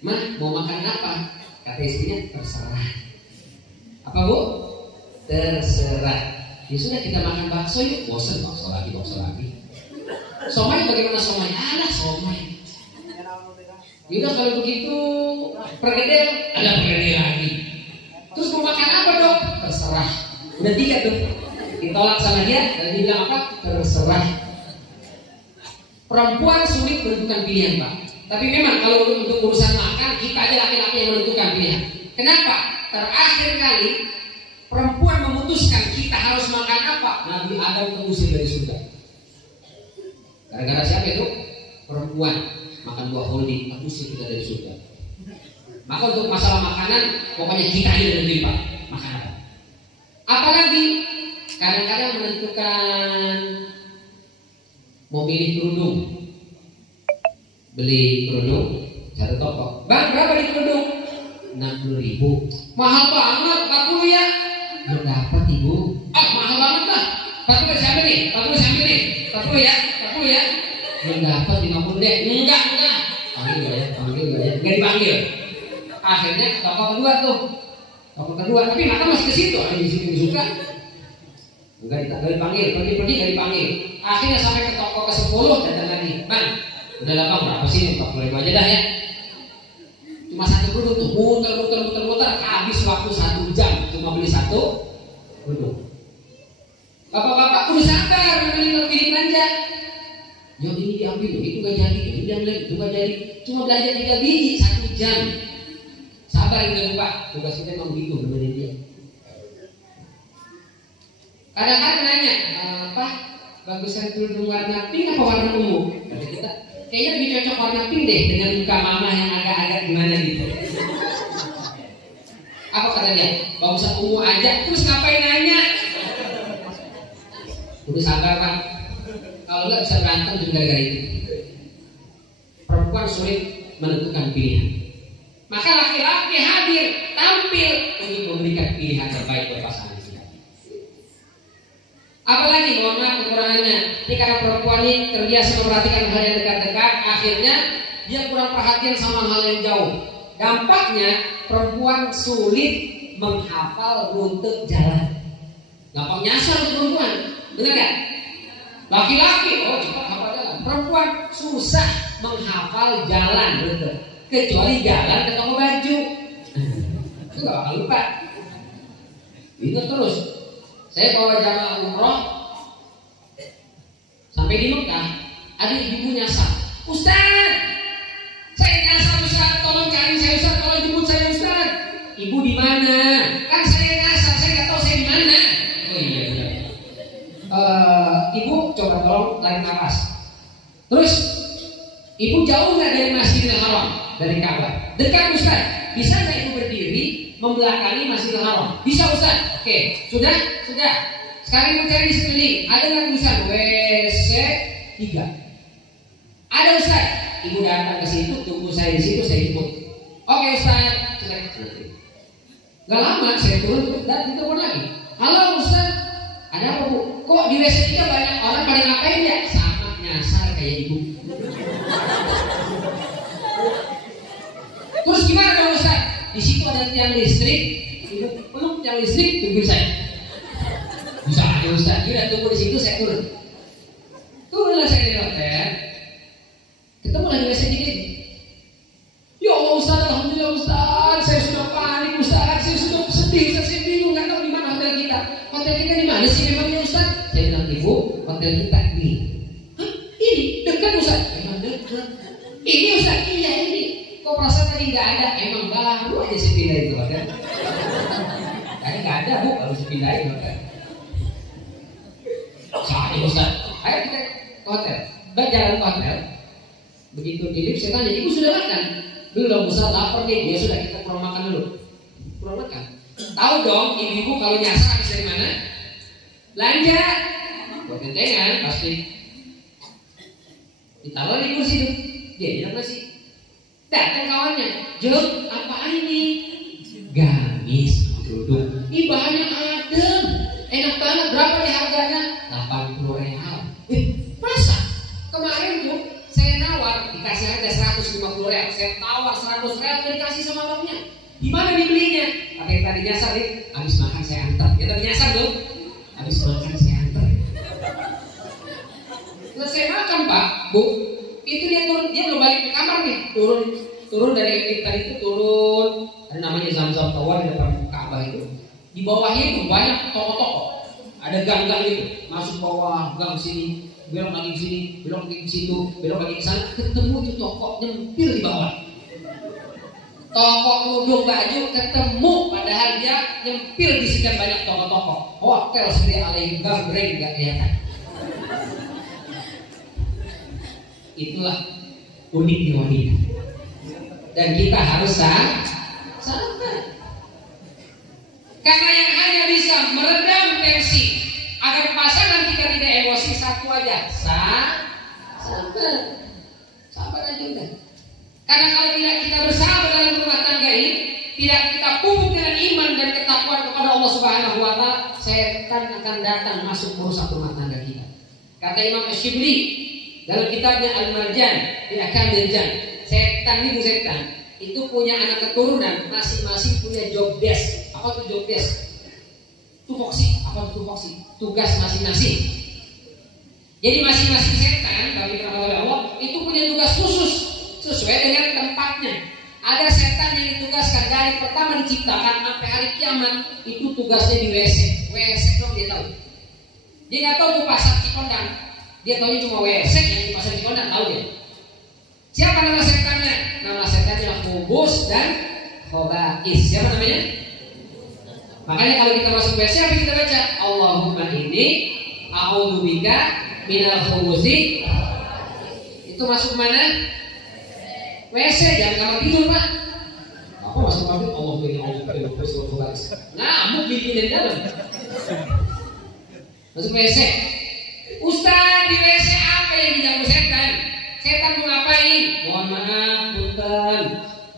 Mah mau makan apa? Kata istrinya, terserah. Apa bu? Terserah. Ya sudah kita makan bakso yuk. Bosan bakso lagi. Somai bagaimana somai? Alah somai. Yaudah kalau begitu pergedel, ada pergedel lagi. Terus mau makan apa dok? Terserah. Udah 3 tuh. Ditolak sama dia dan dia bilang apa? Terserah. Perempuan sulit menentukan pilihan pak. Tapi memang kalau untuk urusan makan kita aja laki-laki yang menentukan pilihan. Kenapa? Terakhir kali perempuan memutuskan kita harus makan apa, Nabi Adam terusir dari surga. Gara-gara siapa itu? Perempuan makan buah holding, terusir kita dari surga. Maka untuk masalah makanan, pokoknya kita aja nentuin pak, makan apa. Apalagi kadang-kadang menentukan mau pilih kerudung. Beli kerudung satu toko. Bang berapa di kerudung? 60.000. Mahal banget, 40 ya? Belum dapat ibu. Mahal banget lah. 40 siapa nih? 40 ya? 40 ya? Belum dapat 50 deh. Enggak. Panggil gak ya? Enggak dipanggil. Akhirnya ke toko kedua tuh. Tapi mata masih ke situ. Ada di situ suka. Enggak dipanggil. Pergi gak dipanggil. Akhirnya sampai ke toko ke-10 datang lagi. Bang, udah lah bang, berapa sih? 40.000 aja dah ya. Cuma satu kerudung tuh, muter, habis waktu 1 jam cuma beli 1 kerudung. Bapak-bapak udah sabar, namanya pilih belanja. Yang ini diambil, itu gak jadi, itu diambil, itu gak jadi. Cuma belanja 3 biji 1 jam. Sabar gitu pak, tugas kita emang begitu benerin dia. Kadang-kadang nanya, Pak, bagusan kerudung warna pink apa warna ungu? Kata kita, kayaknya lebih cocok warna pink deh dengan muka mama yang agak-agak gimana gitu. Apa kata dia? Bagusan ungu aja. Terus ngapain nanya? Udah sabar pak. Kalau nggak bisa berantem juga gara-gara itu. Perempuan sulit menentukan pilihan. Maka laki-laki hadir, tampil untuk memberikan pilihan terbaik buat pasangan kita. Apalagi mohon maaf kekurangannya. Ini karena perempuan ini terbiasa memperhatikan hal yang dekat-dekat, akhirnya dia kurang perhatian sama hal yang jauh. Dampaknya perempuan sulit menghafal rute jalan. Gampang nyasar untuk perempuan, benar kan? Laki-laki, cepat hafal jalan. Perempuan susah menghafal jalan rute, kecuali jalan ke toko baju. Itu gak bakal lupa. Itu terus. Saya bawa jamaah umroh sampai di Mekah, ada ibu nyasar. Ustaz, saya nyasar Ustaz, tolong cari saya Ustaz, tolong jemput saya Ustaz. Ibu di mana? Kan saya nyasar, saya nggak tahu saya di mana. Oh iya benar. Ibu coba tolong tarik nafas. Terus ibu jauh nggak dari Masjidil Haram, dari Ka'bah? Dekat Ustaz. Bisa nggak ibu berdiri membelakangi Masjidil Haram? Bisa Ustaz. Oke, sudah. Sekarang ibu cari di sekeliling. Ada nggak tulisan WC 3? Ada Ustaz. Ibu datang ke situ, tunggu saya di situ, saya jemput. Oke Ustaz. Gak lama saya turun dan ditelepon lagi. Halo Ustaz, ada apa bu? Kok di WC 3 banyak orang pada ngapain ya? Sama nyasar kayak ibu. Terus gimana dong Ustaz? Di situ ada tiang listrik. Ibu peluk tiang listrik, tungguin saya. Bisa aja Ustaz, udah tunggu di situ, saya turun. Turunlah saya di hotel. Ketemu lagi WC 3. Ya Allah Ustaz, alhamdulillah Ustaz, saya sudah panik Ustaz, saya sudah sedih Ustaz, saya bingung nggak tahu di mana hotel kita. Hotel kita di mana sih memangnya Ustaz? Saya bilang ibu, hotel kita ini. Hah? Ini dekat Ustaz? Emang dekat. Ini Ustaz, iya ini. Kok perasaan tadi nggak ada? Emang baru aja ada bu, harus dipindahin. Saya Ustaz, ayo kita ke hotel. Jalan ke hotel. Begitu di lift saya tanya, ibu sudah makan? Belum, Ustaz lapar nih. Ya sudah, kita kurang makan dulu. Kurang makan. Tahu dong, ibu-ibu kalau nyasar habis dari mana? Belanja. Buat tentengan pasti. Ditaruh di kursi itu. Dia bilang nasi. Datang kawannya, Jok, apaan ini? Gamis, duduk. Ini bahannya adem, enak banget. Berapa nih harganya? 80 real. Masa? Kemarin tuh saya nawar dikasih harga 150 real. Saya tawar 100 real dikasih sama abangnya. Di mana dibelinya? Tapi yang tadi nyasar nih, habis makan saya antar. Yang tadi nyasar tuh, habis makan saya antar. Selesai makan Pak, Bu. Itu dia turun, dia belum balik ke kamar nih, turun dari lift tadi itu turun, ada namanya Zamzam Tower di depan Ka'bah itu. Di bawahnya itu banyak toko-toko, ada gang-gang itu, masuk bawah gang sini, belok lagi ke sini, belok lagi ke situ, belok lagi ke sana, ketemu itu toko nyempil di bawah. Toko kerudung baju ketemu, padahal dia nyempil di sekian banyak toko-toko. Hotel sendiri alaih gambreng nggak kelihatan. Itulah uniknya Madinah. Dan kita harus sabar. Karena yang hanya bisa meredam tensi agar pasangan kita tidak emosi satu aja, sabar. Sabar aja udah. Karena kalau tidak kita bersabar dalam rumah tangga ini, tidak kita pupuk dengan iman dan ketakwaan kepada Allah Subhanahu wa taala, setan akan datang masuk merusak rumah tangga kita. Kata Imam Ash-Shibli dalam kitabnya Al-Marjan di Akamil Jan, setan itu punya anak keturunan, masing-masing punya job desk. Apa tuh job desk? Tupoksi. Apa tuh tupoksi? Tugas masing-masing. Jadi masing-masing setan bagi oleh Allah itu punya tugas khusus sesuai dengan tempatnya. Ada setan yang ditugaskan dari pertama diciptakan sampai hari kiamat, itu tugasnya di WC. WC dong dia tahu. Dia nggak tahu tuh pasar Cikondang. Dia tahu cuma WC yang di pasar Cikondang, tahu dia. Siapa nama setannya? Nama setannya Khubus dan Khobais. Siapa namanya? Makanya kalau kita masuk WC apa kita baca? Allahumma inni a'udzubika minal khubusi. Itu masuk mana? WC, jangan kamar tidur Pak. Apa masuk kamar tidur? Allahumma inni a'udzubika minal khubusi wal khobais. Ngamuk bikin dalam. Masuk WC. Ustaz, di WC apa yang diganggu setan? Setan mau ngapain? Mohon maaf, punten.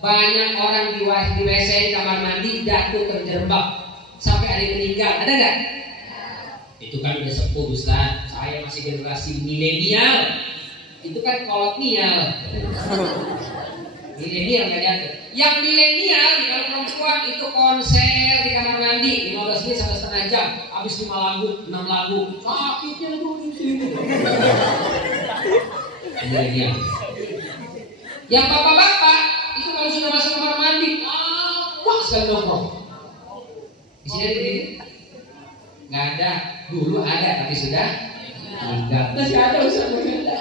Banyak orang di WC kamar mandi jatuh terjerembab sampai ada yang meninggal. Ada nggak? Itu kan udah sepuh Ustaz. Saya masih generasi milenial. Itu kan kolonial. Milenial nggak jatuh. Yang milenial kalau perempuan itu konser di kamar mandi 15 menit sampai setengah jam. Habis 5 lagu, 6 lagu. Sakitnya tuh di sini. Milenial. Yang bapak-bapak itu kalau sudah masuk kamar mandi, wah sekali nongkrong. Di sini ada begini? Nggak ada. Dulu ada tapi sudah meninggal. Masih ada Ustaz, masih ada.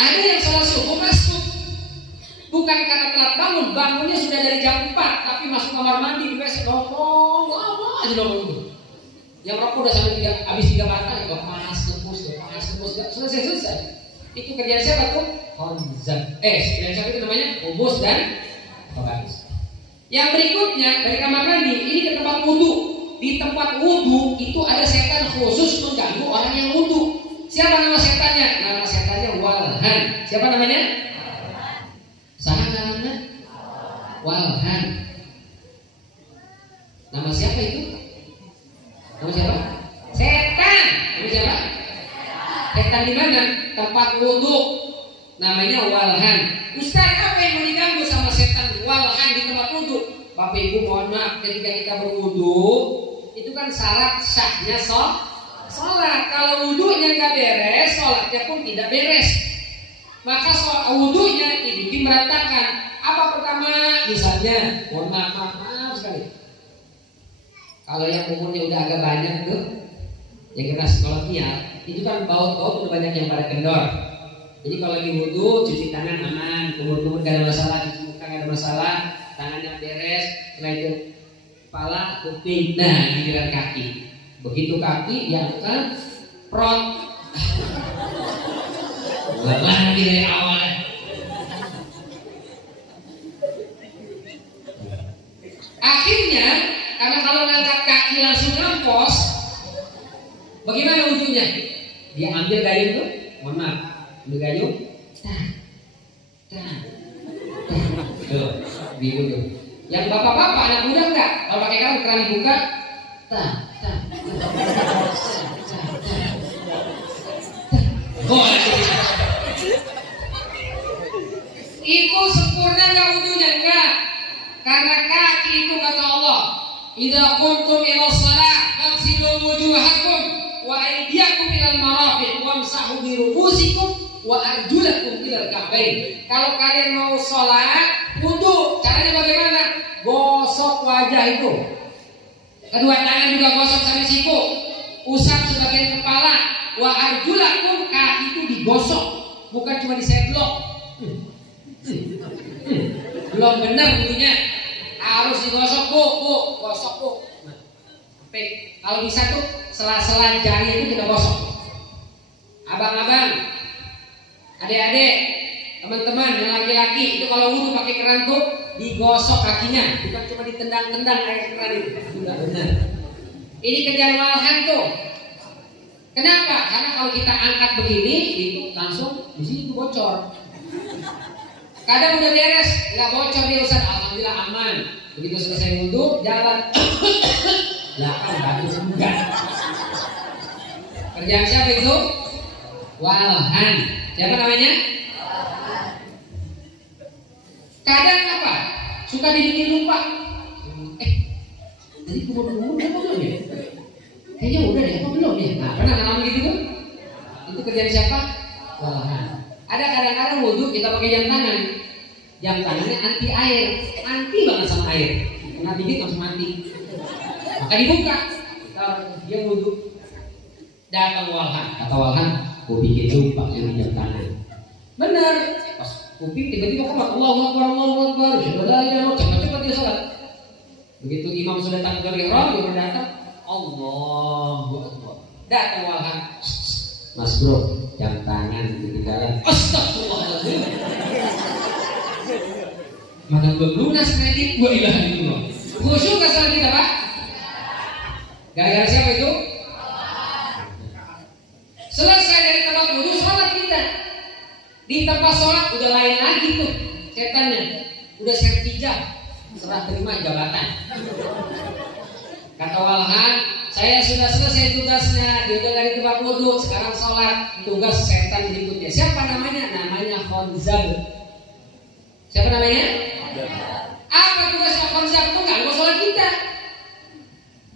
Ada yang salah subuh masuk, bukan karena telat bangun, bangunnya sudah dari jam 4, tapi masuk kamar mandi di WC nongkrong, lama aja nongkrong itu. Yang rokok udah sampai habis 3 batang, itu panas kempus, selesai. Itu kerjaan siapa tuh? Kerjaan siapa itu namanya? Khubus dan Khobais. Yang berikutnya dari kamar mandi ini ke tempat wudhu. Di tempat wudhu itu ada setan khusus mengganggu orang yang wudhu. Siapa nama setannya? Nama setannya Walhan. Siapa namanya? Saha namanya? Walhan. Nama siapa itu? Nama siapa? Setan. Nama siapa? Setan di mana? Tempat wudhu. Namanya Walhan. Ustaz, apa yang mau diganggu sama setan Walhan di tempat wudhu? Bapak Ibu mohon maaf, ketika kita berwudhu itu kan syarat sahnya sholat. Kalau wudhunya nggak beres, sholatnya pun tidak beres. Maka wudhunya dibikin berantakan. Apa pertama? Misalnya, mohon maaf sekali. Kalau yang umurnya udah agak banyak tuh, yang keras kolonial, itu kan baut-baut udah banyak yang pada kendor. Jadi kalau lagi wudhu, cuci tangan aman, kumur-kumur gak ada masalah, cuci muka gak ada masalah. tangannya beres, setelah itu kepala, kuping, nah giliran kaki. Begitu kaki diangkat, prot, lagi dari awal. Akhirnya, karena kalau ngangkat kaki langsung ngampos, bagaimana wudhunya? Dia ambil gayung tuh, mohon maaf, ambil gayung, tuh, di wudhu. Yang bapak-bapak anak muda enggak, kalau pakai keran dibuka, itu sempurna enggak wudhunya? Enggak. Karena kaki itu kata Allah, idza qumtum ila shalah faghsilu wujuhakum wa aydiyakum ilal marafiq wamsahu bi ru'usikum wa arjulakum ilal ka'bain. Kalau kalian mau sholat wudu, caranya bagaimana? Gosok wajah itu, kedua tangan juga gosok sampai siku, usap sebagian kepala, wa arjulakum, kaki itu digosok, bukan cuma disedlok. Belum benar wudunya, harus digosok bu, gosok bu. Sampai kalau bisa tuh sela-sela jari itu kita gosok. Abang-abang, adik-adik, teman-teman yang laki-laki itu kalau wudu pakai keran tuh digosok kakinya, bukan cuma ditendang-tendang air keran itu. Sudah benar. Ini kerjaan walhan tuh. Kenapa? Karena kalau kita angkat begini, itu langsung di sini tuh bocor. Kadang udah beres, nggak bocor dia Ustaz, alhamdulillah aman. Begitu selesai wudu, jalan, belakang batu juga. Kerjaan siapa itu? Walhan. Siapa namanya? Kadang apa? Suka dibikin lupa. Tadi kumur-kumur apa belum ya? Kayaknya udah deh, apa belum ya? Nah, pernah ngalamin gitu tuh? Itu kerjaan siapa? Walhan. Ada kadang-kadang wudhu kita pakai jam tangan. Jam tangannya anti air, anti banget sama air. Kena dikit langsung mati. Maka dibuka. Dia wudhu. Datang walhan, kata walhan, gua bikin lupa yang jam tangan. Bener. Pas kuping tiba-tiba keluar, Allahu Akbar, Allahu Akbar. Cepat-cepat dia sholat. Begitu imam sudah takbir ihram, dia datang, Allahu Akbar. Datang walhan. Mas bro, jam tangan di jalan. Astagfirullahaladzim. Mana belum lunas kredit, gua ilaha illallah. Khusyuk gak salah kita pak? Gara-gara siapa itu? Selesai dari tempat wudhu, sholat kita. Di tempat sholat udah lain lagi tuh setannya. Udah sertijab, serah terima jabatan. Kata walhan, saya sudah selesai tugasnya, dia udah dari tempat wudhu, sekarang sholat, tugas setan berikutnya. Siapa namanya? Namanya Khonzab. Siapa namanya? Apa tugasnya Khonzab? Itu ganggu sholat kita.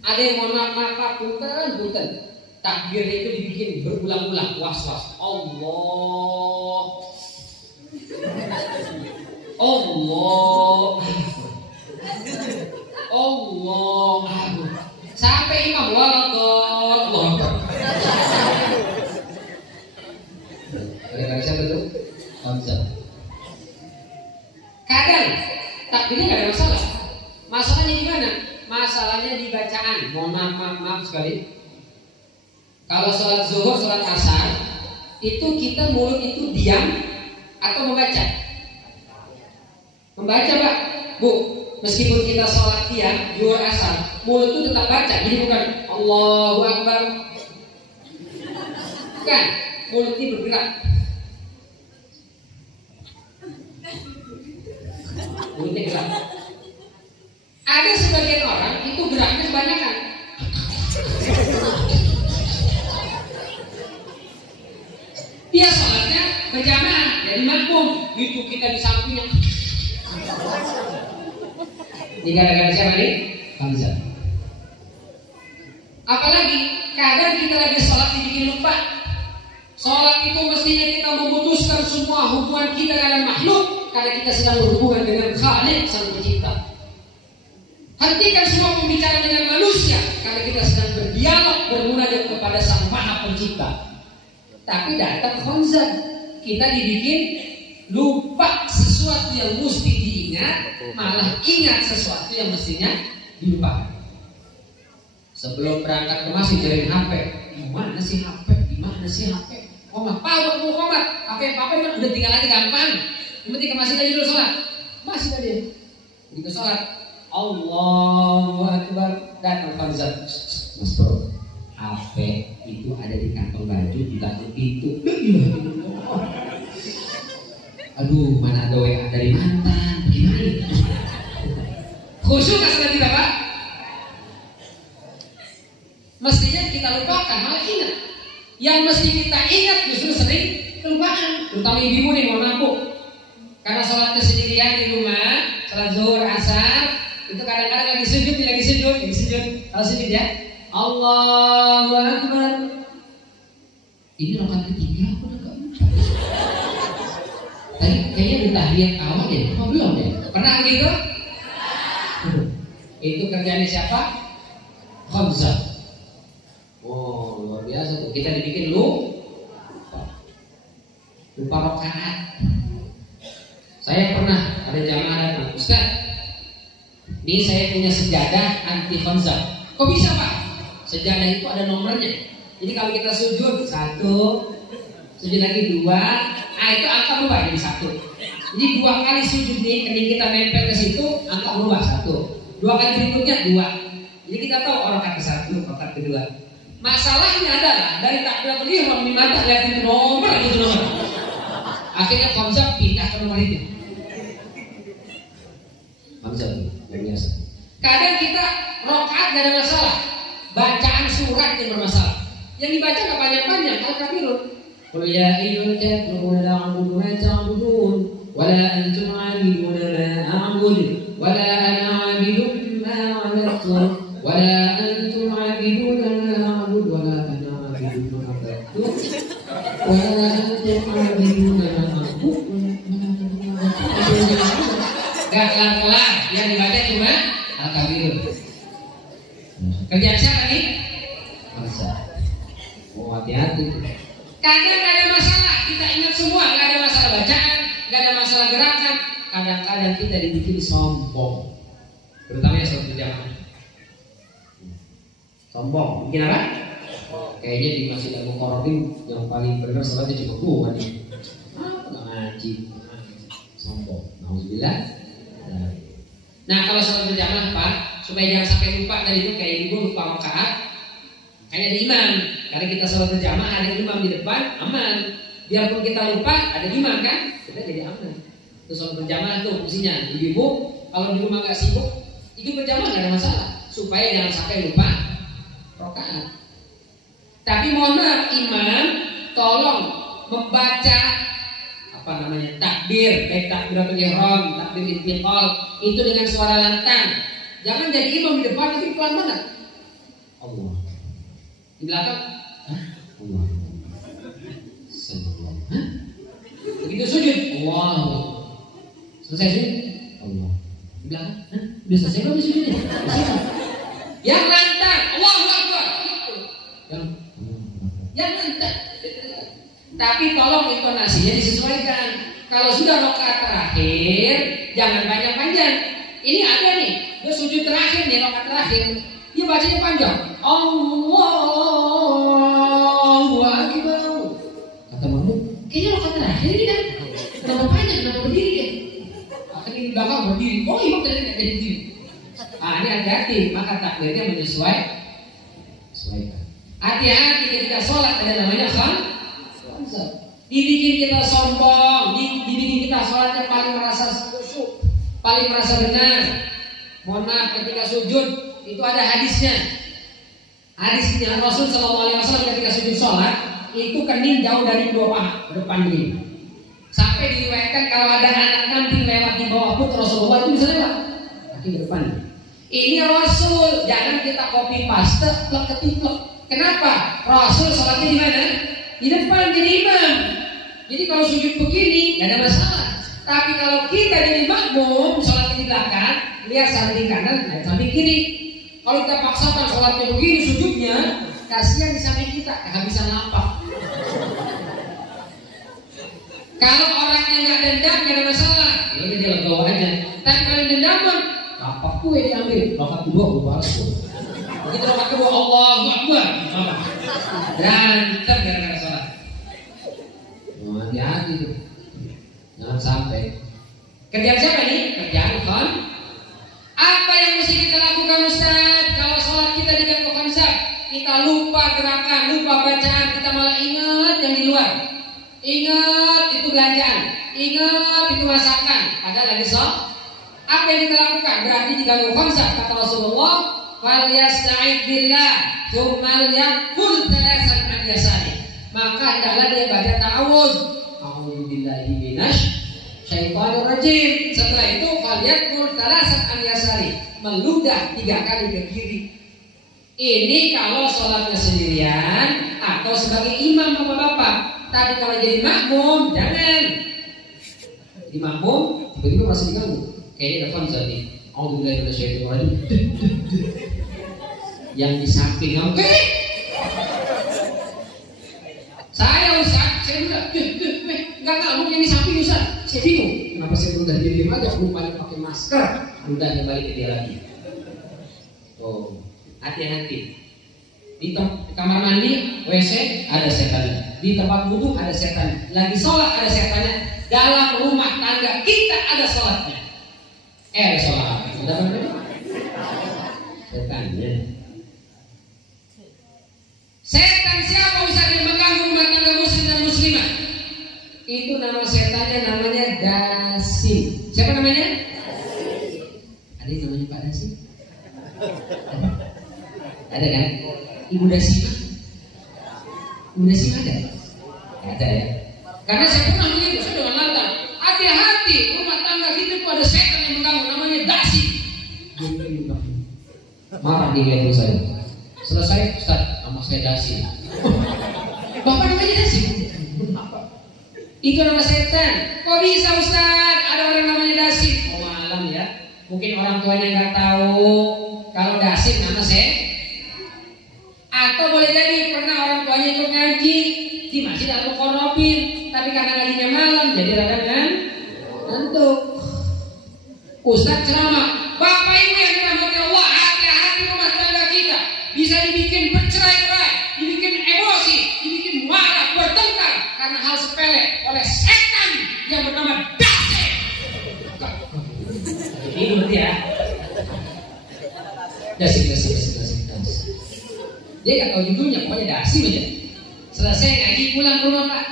Ada yang mohon maaf, punten. Takbirnya itu dibikin berulang-ulang, was-was. Allah. Sampai imam walakot. Ada siapa itu? Khonzab. Kadang takbirnya gak ada masalah. Masalahnya di mana? Masalahnya di bacaan. Mohon maaf sekali. Kalau sholat zuhur, sholat asar, itu kita mulut itu diam atau membaca? Membaca pak, bu. Meskipun kita sholat diam, zuhur asar, mulut itu tetap baca. Jadi bukan Allahu Akbar. Bukan, mulut ini bergerak. Mulutnya gerak. Ada sebagian orang itu geraknya kebanyakan. Dia sholatnya berjamaah, jadi makmum. Itu kita di sampingnya. Ini gara-gara siapa nih? Khonzab. Apalagi kadang kita lagi sholat dibikin lupa. Sholat itu mestinya kita memutuskan semua hubungan kita dengan makhluk, karena kita sedang berhubungan dengan Khalik Sang Pencipta. Hentikan semua pembicaraan dengan manusia, karena kita sedang berdialog, bermunajat kepada Sang Maha Pencipta. Tapi datang Khonzab, kita dibikin lupa sesuatu yang mesti diingat. ingat, malah ingat sesuatu yang mestinya dilupakan. Sebelum berangkat ke masjid cari HP, gimana sih HP? Gimana sih HP? Komat, Pak, mau komat. HP kan udah tinggal lagi gampang. Yang penting ke masjid aja dulu sholat. Masjid aja. Begitu sholat, Allahu Akbar, datang Fauzan. Mas Bro, HP itu ada di kantong baju di belakang pintu. Aduh, mana ada WA dari mantan? Gimana? Khusyuk nggak salah kita, Pak? Mestinya kita lupakan, malah ingat. Yang mesti kita ingat justru sering kelupaan. Terutama ibu nih, mau mampu. Karena sholat kesendirian di rumah, sholat zuhur, asar, itu kadang-kadang lagi sujud. Kalau sujud ya, Allahu Akbar. Ini rakaat ketiga, aku udah gak lupa. Tadi kayaknya di tahiyat awal ya, belum ya? Pernah begitu? Itu kerjanya siapa? Khamsah. Oh, luar biasa tuh. Kita dibikin lupa rakaat. Saya pernah ada jamaah datang, Ustaz, ini saya punya sejadah anti khamsah. Kok bisa, Pak? Sejadah itu ada nomornya. Jadi kalau kita sujud 1, sujud lagi 2, itu angka berubah jadi 1. Jadi 2 kali sujud nih, kening kita nempel ke situ, angka berubah 1. 2 kali berikutnya 2. Jadi kita tahu rakaat ke-1, rakaat kedua. Masalahnya adalah dari takbiratul ihram di mata lihat nomor itu nomor. Akhirnya khamsah pindah ke nomor itu. Khamsah luar biasa. Kadang kita rakaat gak ada masalah, bacaan surat yang bermasalah. Yang dibaca gak banyak-banyak, al-kafirun. Qul ya ayyuhal kafirun la a'budu ma ta'budun wa la antum 'abiduna ma a'budu wa la ana 'abidun ma 'abadtum wa la antum 'abiduna ma a'budu wa la ana 'abidun ma 'abadtum wa la antum 'abiduna ma a'budu. Gak kelar-kelar, yang dibaca cuma al-kafirun. Kerjaan siapa nih? Masa. Oh, hati-hati. Kadang gak ada masalah, kita ingat semua, gak ada masalah bacaan, gak ada masalah gerakan. Kadang-kadang kita dibikin sombong, terutama yang sholat berjamaah. Sombong, bikin apa? Kayaknya di Masjid Al-Mukarramin yang paling benar sholatnya cuma gua nih. Nggak ngaji, sombong. Alhamdulillah. Nah, kalau sholat berjamaah, Pak, supaya jangan sampai lupa dari itu, kayak ibu lupa rakaat, kayak ada imam. Karena kita sholat berjamaah ada imam di depan, aman. Biarpun kita lupa ada imam kan, kita jadi aman. Itu sholat berjamaah tuh fungsinya. Ibu, kalau di rumah nggak sibuk, ikut berjamaah nggak ada masalah, supaya jangan sampai lupa rakaat. Tapi mohon maaf, imam tolong membaca takbir, baik takbiratul ihram, takbir intiqal, itu dengan suara lantang. Jangan jadi imam di depan itu pelan banget. Allah. Di belakang, Allah. Sallallahu. Begitu sujud, Allah. Selesai sujud, Allah. Di belakang, udah selesai belum sujudnya? Yang lantang, Allahu Akbar. Yang lantang. Tapi tolong intonasinya disesuaikan. Kalau sudah rakaat terakhir, jangan panjang-panjang. Ini ada nih, dia sujud terakhir nih, rakaat terakhir, dia bacanya panjang. Allahu Akbar. Kata Mahmu, kayaknya rakaat terakhir ini kan? Kenapa panjang? Kenapa berdiri ya? Akhirnya di belakang berdiri. Oh iya, tadi nggak jadi berdiri. Ini hati-hati, maka takbirnya menyesuaikan. Hati-hati ketika sholat ada namanya dibikin kita sombong, dibikin kita sholatnya paling merasa khusyuk, paling merasa benar. Mohon maaf, ketika sujud itu ada hadisnya. Hadisnya Rasul SAW ketika sujud sholat itu kening jauh dari kedua paha depan ini. Sampai diriwayatkan kalau ada anak kambing lewat di bawah pun Rasulullah itu bisa lewat kaki ke depan. Ini Rasul, jangan kita copy paste, plek ketiplek. Kenapa? Rasul sholatnya di mana? Di depan, jadi imam. Jadi kalau sujud begini gak ada masalah. Tapi kalau kita jadi makmum, sholat di belakang, lihat samping kanan, lihat samping kiri. Kalau kita paksakan sholatnya begini sujudnya, kasihan di samping kita kehabisan lapak. Kalau orangnya nggak dendam, nggak ada masalah. Ya udah dia legowo aja. Tapi kalau dendaman, apa kue diambil? Rakaat kedua gue balas. Begitu rakaat kedua Allahu Akbar. Berantem gara-gara sholat. Hati-hati tuh. Jangan sampai. Kerjaan siapa nih? Kerjaan kon. Apa yang mesti kita lakukan Ustaz? Kalau sholat kita diganggu konsep, kita lupa gerakan, lupa bacaan, kita malah ingat yang di luar. Ingat itu belanjaan, ingat itu masakan. Padahal lagi sholat. Apa yang kita lakukan? Berarti diganggu konsep. Kata Rasulullah, "Falyasta'id billah, tsumma yaqul thalathan an yasari." Maka hendaklah dia baca ta'awudz. A'udzu billahi minasy syaitonir rajim. Setelah itu falyaqul thalathan an yasari, meludah 3 kali ke kiri. Ini kalau sholatnya sendirian atau sebagai imam Bapak-bapak. Tapi kalau jadi makmum jangan. Di makmum tiba-tiba merasa diganggu. Kayaknya telepon jadi Alhamdulillah udah syaitan rajim. Yang di samping kamu saya Ustaz, saya udah enggak ngomong yang di samping Ustaz. Saya bingung, kenapa saya udah diem aja lupa pakai masker. Udah kembali ke dia lagi. Oh, hati-hati. Di kamar mandi, WC ada setan. Di tempat wudhu ada setan. Lagi sholat ada setannya. Dalam rumah tangga kita ada sholatnya. Ada sholat. Udah benar? Setannya. Setan siapa Ustaz yang mengganggu rumah tangga muslim dan muslimah? Itu nama setannya namanya Dasim. Siapa namanya? Ada yang namanya Pak Dasim? Ada kan? Ibu Dasim? Ibu Dasim ada? Ada ya. Karena saya pernah mengingat dengan lantang. Hati-hati, rumah tangga kita itu ada setan yang mengganggu namanya Dasim. Marah dia itu saya. Selesai Ustaz, nama saya Dasim. Bapak namanya Dasim? Itu nama setan. Kok bisa Ustaz? Ada orang namanya Dasim. Oh malam ya. Mungkin orang tuanya nggak tahu kalau Dasim nama saya. Atau boleh jadi pernah orang tuanya ikut ngaji di masjid atau Kornopin, tapi karena ngajinya malam jadi rada ngantuk. Ustaz ceramah, Bapak Ibu yang dirahmati Allah, hati-hati rumah tangga kita bisa dibikin bercerai-berai, dibikin emosi, dibikin marah, bertengkar karena hal sepele oleh setan yang bernama Dasim. Ini berarti ya. Dasim. Dia nggak tahu judulnya, pokoknya Dasim aja. Selesai ngaji pulang ke rumah Pak.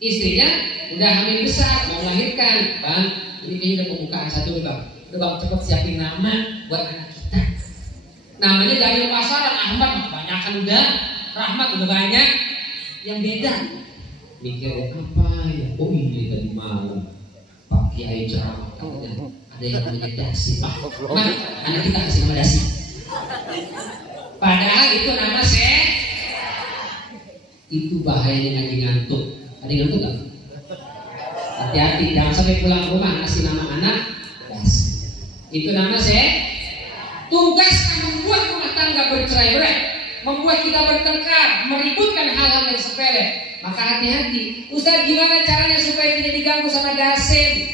Istrinya udah hamil besar, mau melahirkan. Bang, ini kayaknya udah pembukaan satu nih Bang. Udah Bang cepet siapin nama buat anak kita. Namanya dari pasaran Ahmad, kebanyakan udah. Rahmat udah banyak. Yang beda. Mikir apa ya? Oh ini tadi malam Pak Kiai ceramah katanya ada yang namanya Dasim. Nah, anak kita kasih nama Dasim. Padahal itu nama itu bahayanya ngaji ngantuk. Ada yang ngantuk gak? Hati-hati, jangan sampai pulang rumah ngasih nama anak Dasim. Itu nama tugasnya membuat rumah tangga bercerai-berai, membuat kita bertengkar, meributkan hal-hal yang sepele. Maka hati-hati. Ustaz, gimana caranya supaya tidak diganggu sama Dasim?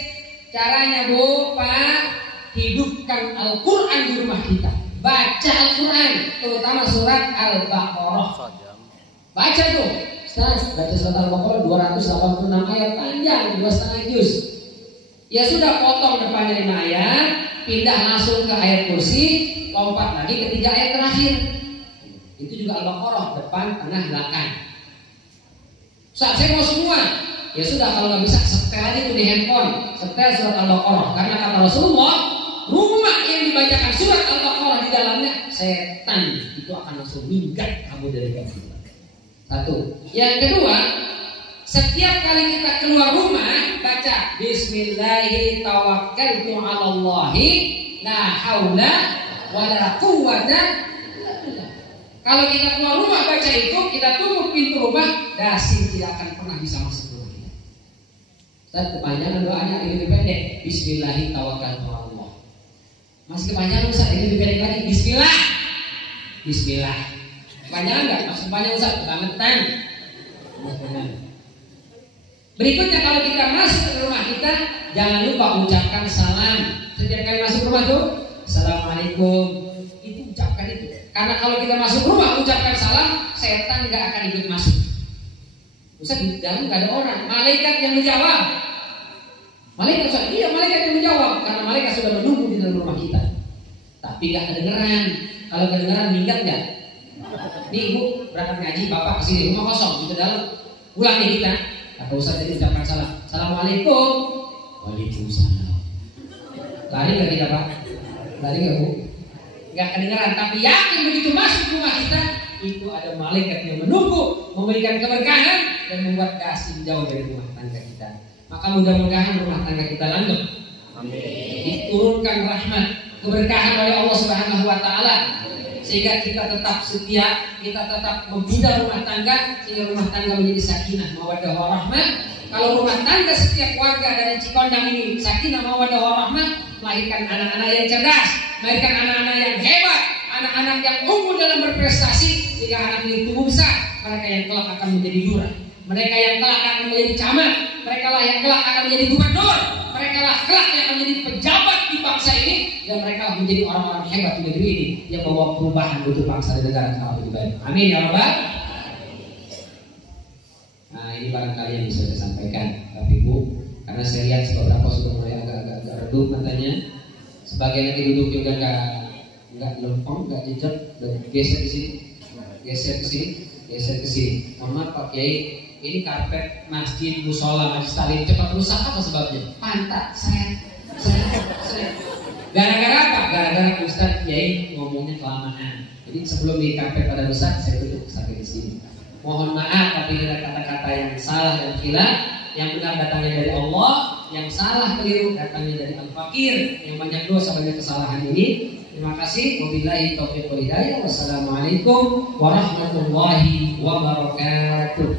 Caranya Bu, Pak, hidupkan Al-Quran di rumah kita. Baca Al-Quran, terutama surat Al-Baqarah. Baca tuh, Ustaz, baca surat Al-Baqarah 286 ayat panjang, 2,5 juz. Ya sudah, potong depannya 5 ayat, pindah langsung ke ayat kursi, lompat lagi ke 3 ayat terakhir. Itu juga Al-Baqarah, depan, tengah, belakang. Ustaz, saya mau semua. Ya sudah, kalau nggak bisa setel aja tuh di handphone, setel surat Al-Baqarah. Karena kata Rasulullah, rumah yang dibacakan surat Al-Baqarah di dalamnya, setan itu akan langsung minggat kamu dari kamu. Satu. Yang kedua, setiap kali kita keluar rumah baca Bismillahirrahmanirrahim tawakkaltu 'alallahi la haula wala quwwata. Kalau kita keluar rumah baca itu, kita tutup pintu rumah, Dasim tidak akan pernah bisa masuk rumah kita. Dan kepanjangan doanya ini lebih pendek. Bismillahirrahmanirrahim tawakkaltu 'alallah. Masih kepanjangan Ustaz, ini lebih pendek lagi. Bismillah. Bismillah. Kepanjangan enggak? Maksud panjang Ustaz, kebangetan. Berikutnya kalau kita masuk ke rumah kita, jangan lupa ucapkan salam. Setiap kali masuk rumah tuh, Assalamualaikum. Itu ucapkan itu. Karena kalau kita masuk rumah ucapkan salam, setan nggak akan ikut masuk. Ustaz, di dalam nggak ada orang, malaikat yang menjawab. Malaikat Ustaz, iya malaikat yang menjawab. Karena malaikat sudah menunggu di dalam rumah kita. Tapi nggak kedengeran. Kalau kedengeran minggat nggak? Nih ibu berangkat ngaji, bapak kesini rumah kosong di dalam. Pulang nih kita. Kata Ustaz tadi ucapkan salam. Assalamualaikum. Waalaikumsalam. Lari nggak kita Pak? Lari nggak Bu? Nggak kedengeran. Tapi yakin begitu masuk rumah kita, itu ada malaikat yang menunggu, memberikan keberkahan dan membuat kasih jauh dari rumah tangga kita. Maka mudah-mudahan rumah tangga kita langgeng. Amin. Diturunkan rahmat, keberkahan oleh Allah Subhanahu Wa Taala, sehingga kita tetap setia, kita tetap membina rumah tangga, sehingga rumah tangga menjadi sakinah, mawaddah warahmah. Kalau rumah tangga setiap warga dari Cikondang ini sakinah, mawaddah warahmah, melahirkan anak-anak yang cerdas, melahirkan anak-anak yang hebat, anak-anak yang unggul dalam berprestasi, sehingga anak ini tumbuh besar. Mereka yang kelak akan menjadi lurah, mereka yang kelak akan menjadi camat, mereka lah yang kelak akan menjadi gubernur, mereka lah kelak yang akan menjadi pejabat di bangsa ini, dan mereka lah menjadi orang-orang hebat di negeri ini yang membawa perubahan untuk bangsa dan negara kita lebih baik. Amin ya Rabbal. Nah ini barangkali yang bisa saya sampaikan, Bapak Ibu, karena saya lihat beberapa sudah mulai agak-agak redup matanya, sebagian yang duduk juga nggak lempeng, nggak jejak, dan geser ke sini, geser ke sini, geser ke sini. Mohon maaf Pak Kiai, ini karpet masjid, musola, majlis taklim cepat rusak, apa sebabnya? Pantat, saya. Gara-gara apa? Gara-gara Ustaz Kiai ngomongnya kelamaan. Jadi sebelum di karpet pada rusak, saya tutup sampai di sini. Mohon maaf apabila ada kata-kata yang salah dan khilaf. Yang benar datangnya dari Allah, yang salah keliru datangnya dari al-fakir, yang banyak dosa, banyak kesalahan ini. Terima kasih. Wabillahi taufiq wal hidayah. Wassalamualaikum warahmatullahi wabarakatuh.